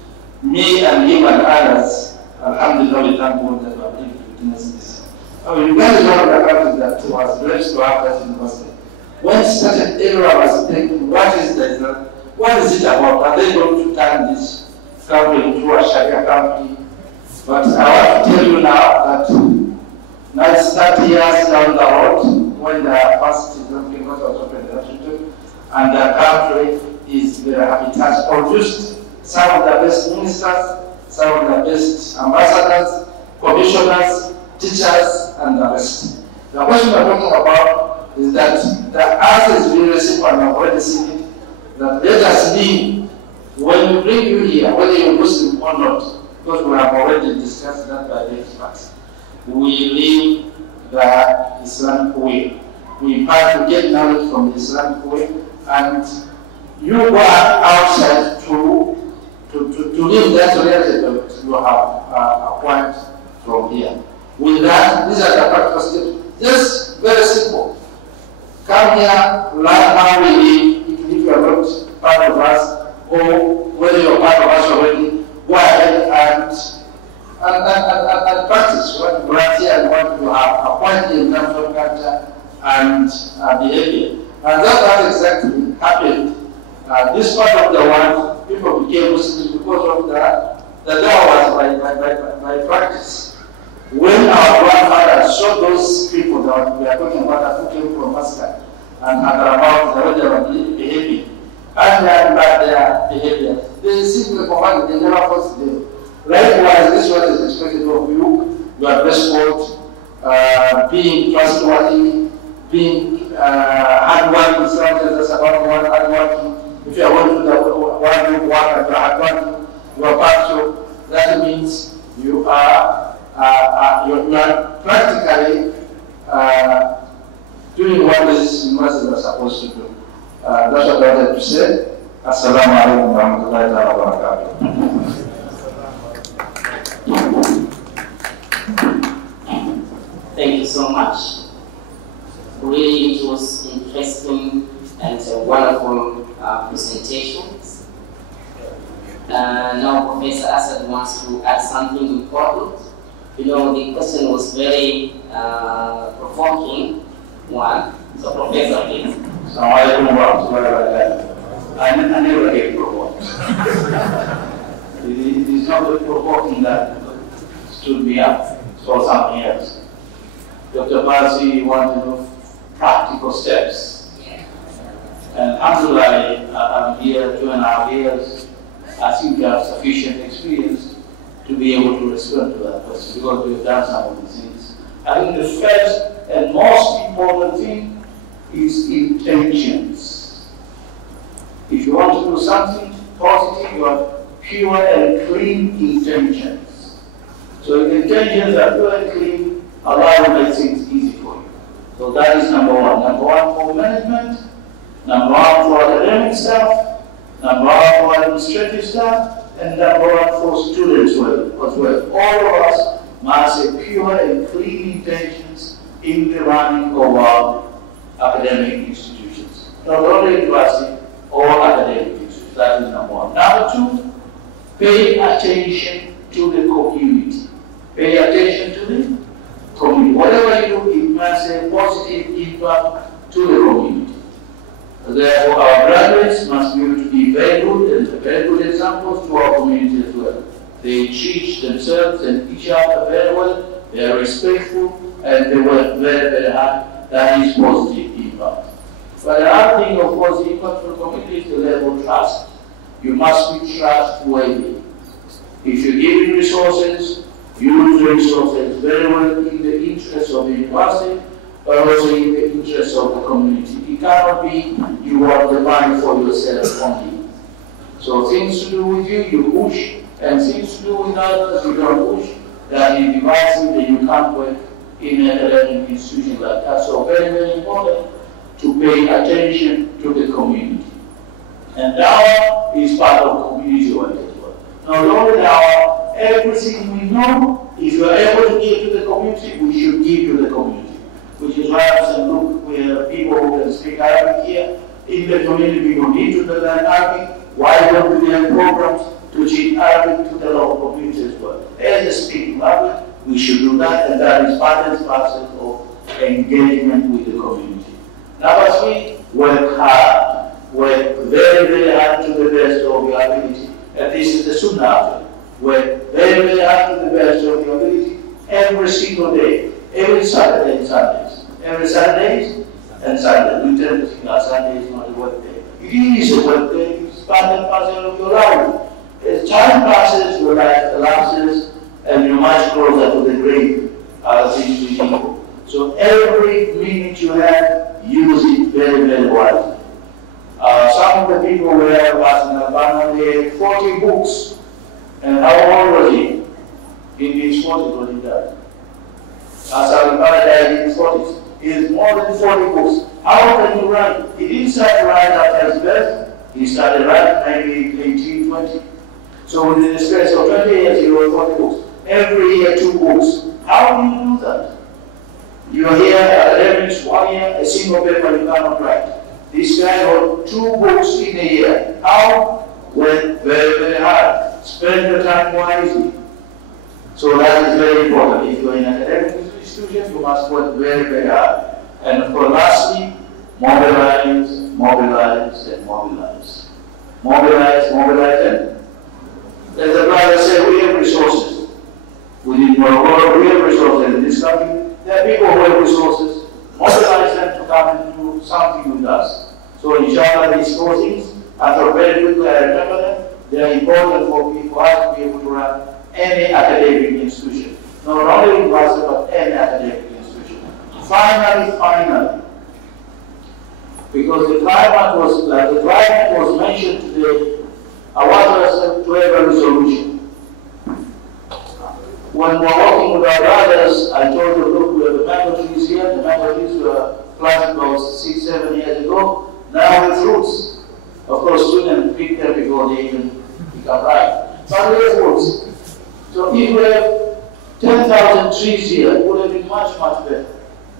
Me and him and others, alhamdulillah, we thank God that we are able to witness this. Uganda is one of the countries that was blessed to have that university. When it started, everyone was thinking, what is this? What is it about? Are they going to turn this country into a Sharia country? But I want to tell you now that now it's 30 years down the road when the first Islamic university was opened in Washington, and the country is very happy. It has produced some of the best ministers, some of the best ambassadors, commissioners, teachers, and the rest. The question we're talking about is that the answer is very simple, and I've already seen it, that let us live, when we bring you here, whether you're Muslim or not, because we have already discussed that by the experts, we live the Islamic way. We try to get knowledge from the Islamic way, and you go outside to live that reality that you have acquired from here. With that, these are the practical steps. Just very simple. Come here, learn how we live. If you are not part of us, or whether you are part of us already, go ahead and practice what you learn here and what you have acquired in terms of culture and behavior. And that exactly happened. This part of the world, people became Muslims because of the dawah by practice. When our grandfathers saw those people that we are talking about who came from Muscat and had about the way they were behaving, and their behavior, they simply commanded, they never forced them. Likewise, this is what is expected of you. You are respectful, being trustworthy, being hardworking. Sometimes about hardworking. If you are going to the one you work and you are hardworking, you are partial. That means you are practically doing what this university is supposed to do. That's what I wanted to say. Assalamu alaikum wa rahmatullahi wa barakatuh. Thank you so much. Really, it was interesting and wonderful presentations. Now Professor Asad wants to add something important. You know, the question was very provoking one. So Professor, please. Assalamu alaikum wa rahmatullahi wa barakatuh. I never get provoked. It is not the provoking that stood me up for something else. Dr. Basi wanted practical steps. And alhamdulillah, I'm here 2.5 years. I think I have sufficient experience to be able to respond to that question because we've done some of these things. I think the first and most important thing is intentions. If you want to do something positive, you have pure and clean intentions. So if intentions are pure and clean, Allah will make things easy for you. So that is number one. Number one for management, number one for academic staff, number one for administrative staff, and number one for students as well. All of us must have pure and clean intentions in the running of our academic institutions. Not only university, all academic institutions. That is number one. Number two, pay attention to the community. Pay attention to the community. Whatever you do, it must have positive impact to the community. Therefore, our graduates must be able to be very good and very good examples to our community as well. They teach themselves and each other very well, they are respectful, and they work very, very hard. That is positive impact. But another thing of positive impact for the community is the level of trust. You must be trustworthy. If you give resources, use the resources very well in the interest of the university, but also in the interest of the community. It cannot be you want the money for yourself only. So things to do with you, you push, and things to do with others, you don't push. That is divisive, that you can't work in an academic institution like that. So very, very important to pay attention to the community. And dawah is part of community work as well. Not only dawah, everything we know, if you are able to give to the community, we should give to the community. Which is why I said, look, we have people who can speak Arabic here. In the community, people need to learn Arabic. Why don't we have programs to teach Arabic to the local community as well? As a speaking language, we should do that, and that is part and parcel of engagement with the community. Number three, work hard. Work very, very hard to the best of your ability. And this is the sunnah. Work very, very hard to the best of your ability every single day. Every Saturday and Sundays. Every Saturdays and Sundays. We tend to think our Sunday is not a work day. It is a work day. It's part and parcel of your life. As time passes, your life elapses, and you're much closer to the grave. Other things we do. So every minute you have, use it very, very wisely. Some of the people were asking Alabama, they had 40 books. And how old was he? In his 40s when he died. Alabama died in his 40s. He has more than 40 books. How can you write? He didn't start writing after his birth. He started writing maybe 18, 20. So within the space of 20 years, he wrote 40 books. Every year, 2 books. How do you do that? You are here, academics, 1 year, a single paper you cannot write. This guy wrote 2 books in a year. How? Went very, very hard. Spend your time wisely. So that is very important. If you are in an academic institution, you must work very, very hard. And of course, lastly, mobilize, mobilize, and mobilize. Mobilize, mobilize, and as the brother said, we have resources. Within Morogoro, we have resources in this country. There are people who have resources. Mobilize them to come and do something with us. So inshallah, these 4 things, after very quickly I remember them, they are important for us to be able to run any academic institution. Not only university, but any academic institution. Finally, because the climate was mentioned today, I want us to have a resolution. When we were working with our brothers, I told them, look, we have the mango trees here. The mango trees were planted about 6, 7 years ago. Now with fruits. Of course, students pick them before they even become ripe. But we have fruits. So if we have 10,000 trees here, it would have been much, much better.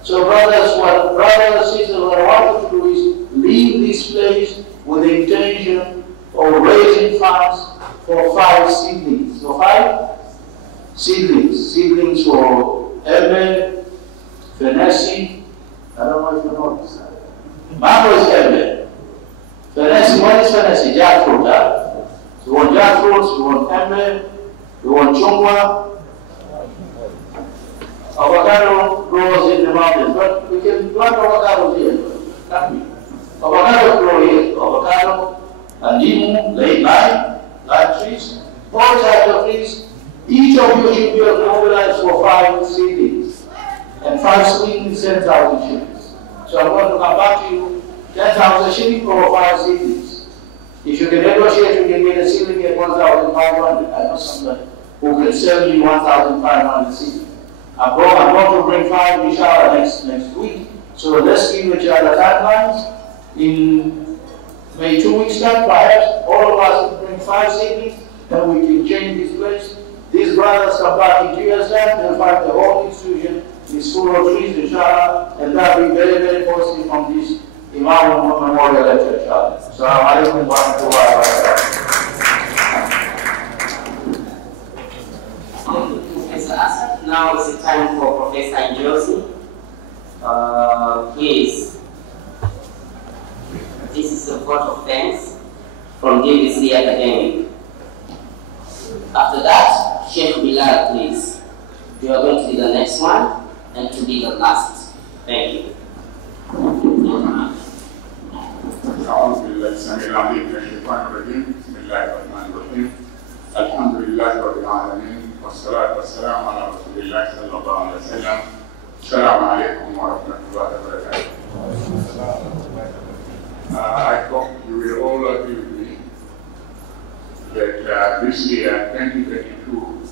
So brothers and sisters, what I want you to do is leave this place with the intention of raising funds for 5 seedlings. So 5 seedlings. Seedlings for Elbe, Fenesi, I don't know if you know this. Mango is Elbe. Fenesi, what is Fenesi? Jackfruit, huh? You want jackfruits, you want embe, you want chungwa. Avocado grows in the mountains, but we can plant avocados here. Avocado grow here. Avocado, ndimu, lime trees, all types of trees. Each of you should be mobilized for 5 seedlings. And 5 seedlings, 10,000 shillings. So I'm going to come back to you, 10,000 shillings for 5 seedlings. If you can negotiate, you can get a seedling at 1,500. I know somebody who can sell you 1,500 seedlings. I'm going to bring 5 inshallah next week. So let's give each other timelines. In maybe 2 weeks time, perhaps all of us will bring 5 seedlings, then we can change this place. These brothers come back in 2 years time, they'll find the whole institution is full of trees, inshallah, and that will be very, very positive from this Imam Memorial Lecture, inshallah. Assalamu alaikum wa rahmatullahi wa barakatuh. Thank you, Professor Asad. Now it's the time for Professor Njosi. Please, this is a vote of thanks from DVC Academic. After that, Sheikh Bilal, please. You are going to be the next one and to be the last. Thank you. أعوذ بالله السميع العليم من الشيطان الرجيم بسم الله الرحمن الرحيم الحمد لله رب العالمين والصلاة والسلام على رسول الله صلى الله عليه وسلم السلام عليكم ورحمة الله وبركاته. I hope you will all agree with me that this year, 2022,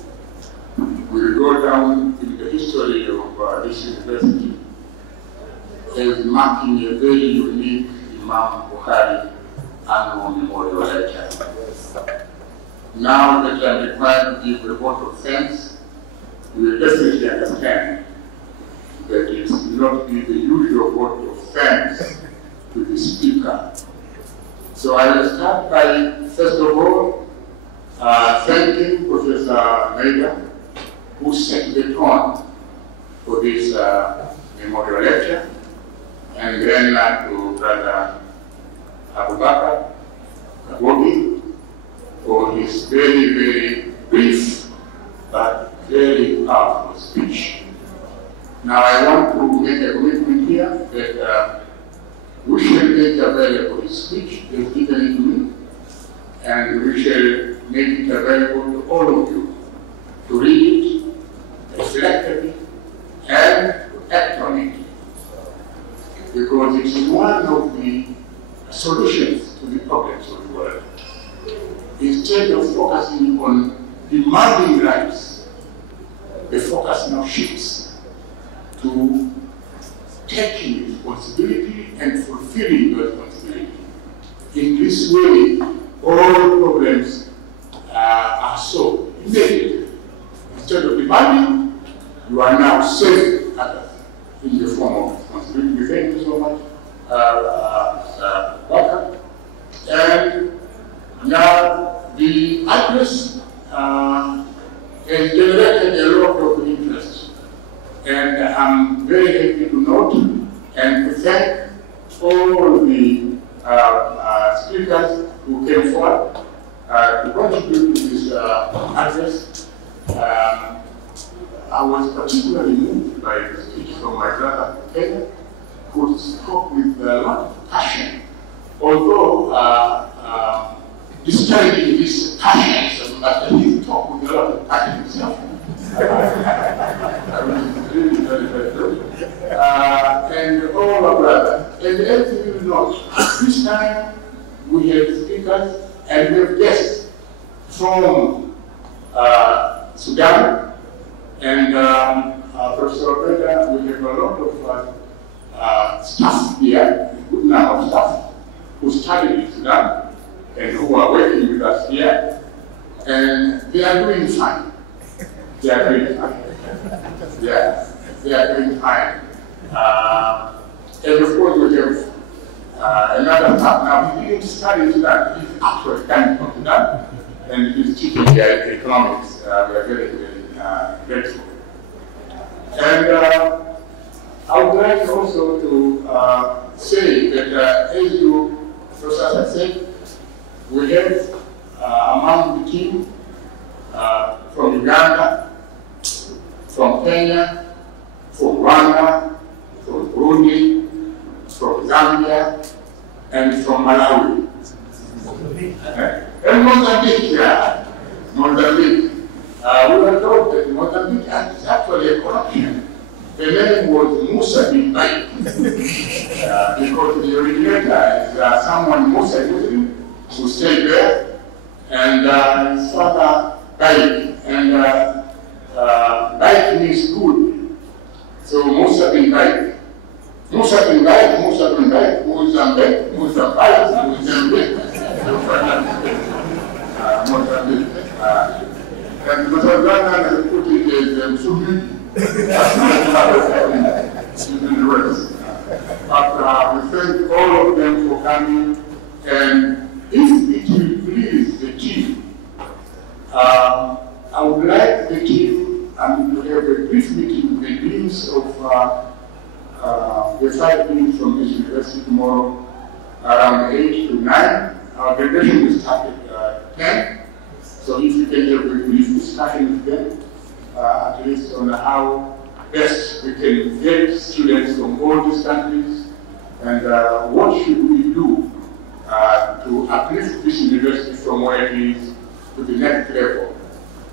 will go down in the history of this university as marking a very unique Imam Bukhari Annual Memorial Lecture. Now that I'm required to give a vote of thanks, you will definitely understand that it will not be the usual vote of thanks to the speaker. So I will start by, first of all, thanking Professor Maida, who set the tone for this memorial lecture, and then to Brother Abubakar Kabogi for his very, very brief but very powerful speech. Now I want to make a commitment here that we shall make available his speech, as given to me, and we shall make it available to all of you to read it, reflect on it, and to act on it. Because it is one of the solutions to the problems of the world. Instead of focusing on demanding rights, the focus now shifts to taking responsibility and fulfilling the responsibility. In this way, all problems are solved immediately. Instead of demanding, you are now saving others in the form of responsibility. Thank you so much, Welcome. And now the address has generated a lot of interest, and I'm very happy to note and to thank all the speakers who came forward to contribute to this address. I was particularly moved by the speech from my brother Kenya, who spoke with a lot of passion, although displaying this passion, but he talked with a lot of passion himself. Really very, very good. And all our brothers. And as you know, this time we have speakers and we have guests from Sudan. And Professor Breda, we have a lot of staff here, a good number of staff who studied in Sudan and who are working with us here. And they are doing fine. They are doing fine. Yeah, they are doing fine. And of course, we have another staff. Now, he didn't study in Sudan. He's actually coming from Sudan. And he's teaching here economics. We are very, very grateful. And I would like also to say that as you, Professor said, we have among among the team from Uganda, from Kenya, from Rwanda, from Burundi, from Zambia, and from Malawi. And Mozambique, yeah. Mozambique. We were told that Mozambique is actually a corruption. The name was Musa bin Baik. Because the originator is someone, Musa Muslim, who stayed there, and his father Baik. And Baik means good. So Musa bin Baik. Musa bin Baik, Musa bin Baik, Mozambique, Mozambique, Mozambique. Mozambique. And Mozambique put it as Msumbiji. But we thank all of them for coming, and if it will please the team, I would like the team to have a brief meeting with the deans of the 5 deans from this university tomorrow around 8 to 9. Our graduation will start at 10, so if you can have a brief discussion with them, at least on how best we can get students from all these countries, and what should we do to uplift this university from where it is to the next level,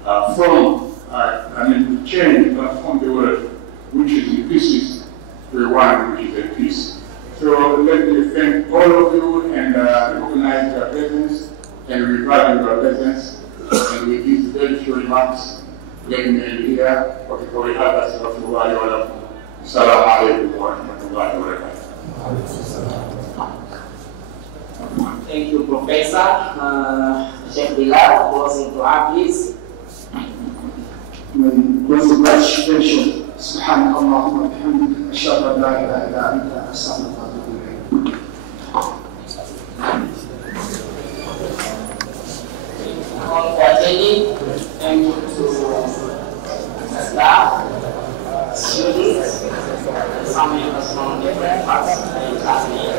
to change, transform the world, which is in pieces, to one which is at peace. So let me thank all of you and recognize your presence, and we value your presence, and with these very few remarks, let me end here. Assalamu alaikum wa rahmatullahi wa barakatuh. Thank you, Professor. Sheikh Bilal, closing dua, please. Closing question. سبحانك اللهم وبحمدك أشهد أن لا إله إلا أنت أستغفرك وأتوب إليك. Thank you to staff, students, some members from different parts of the classmates.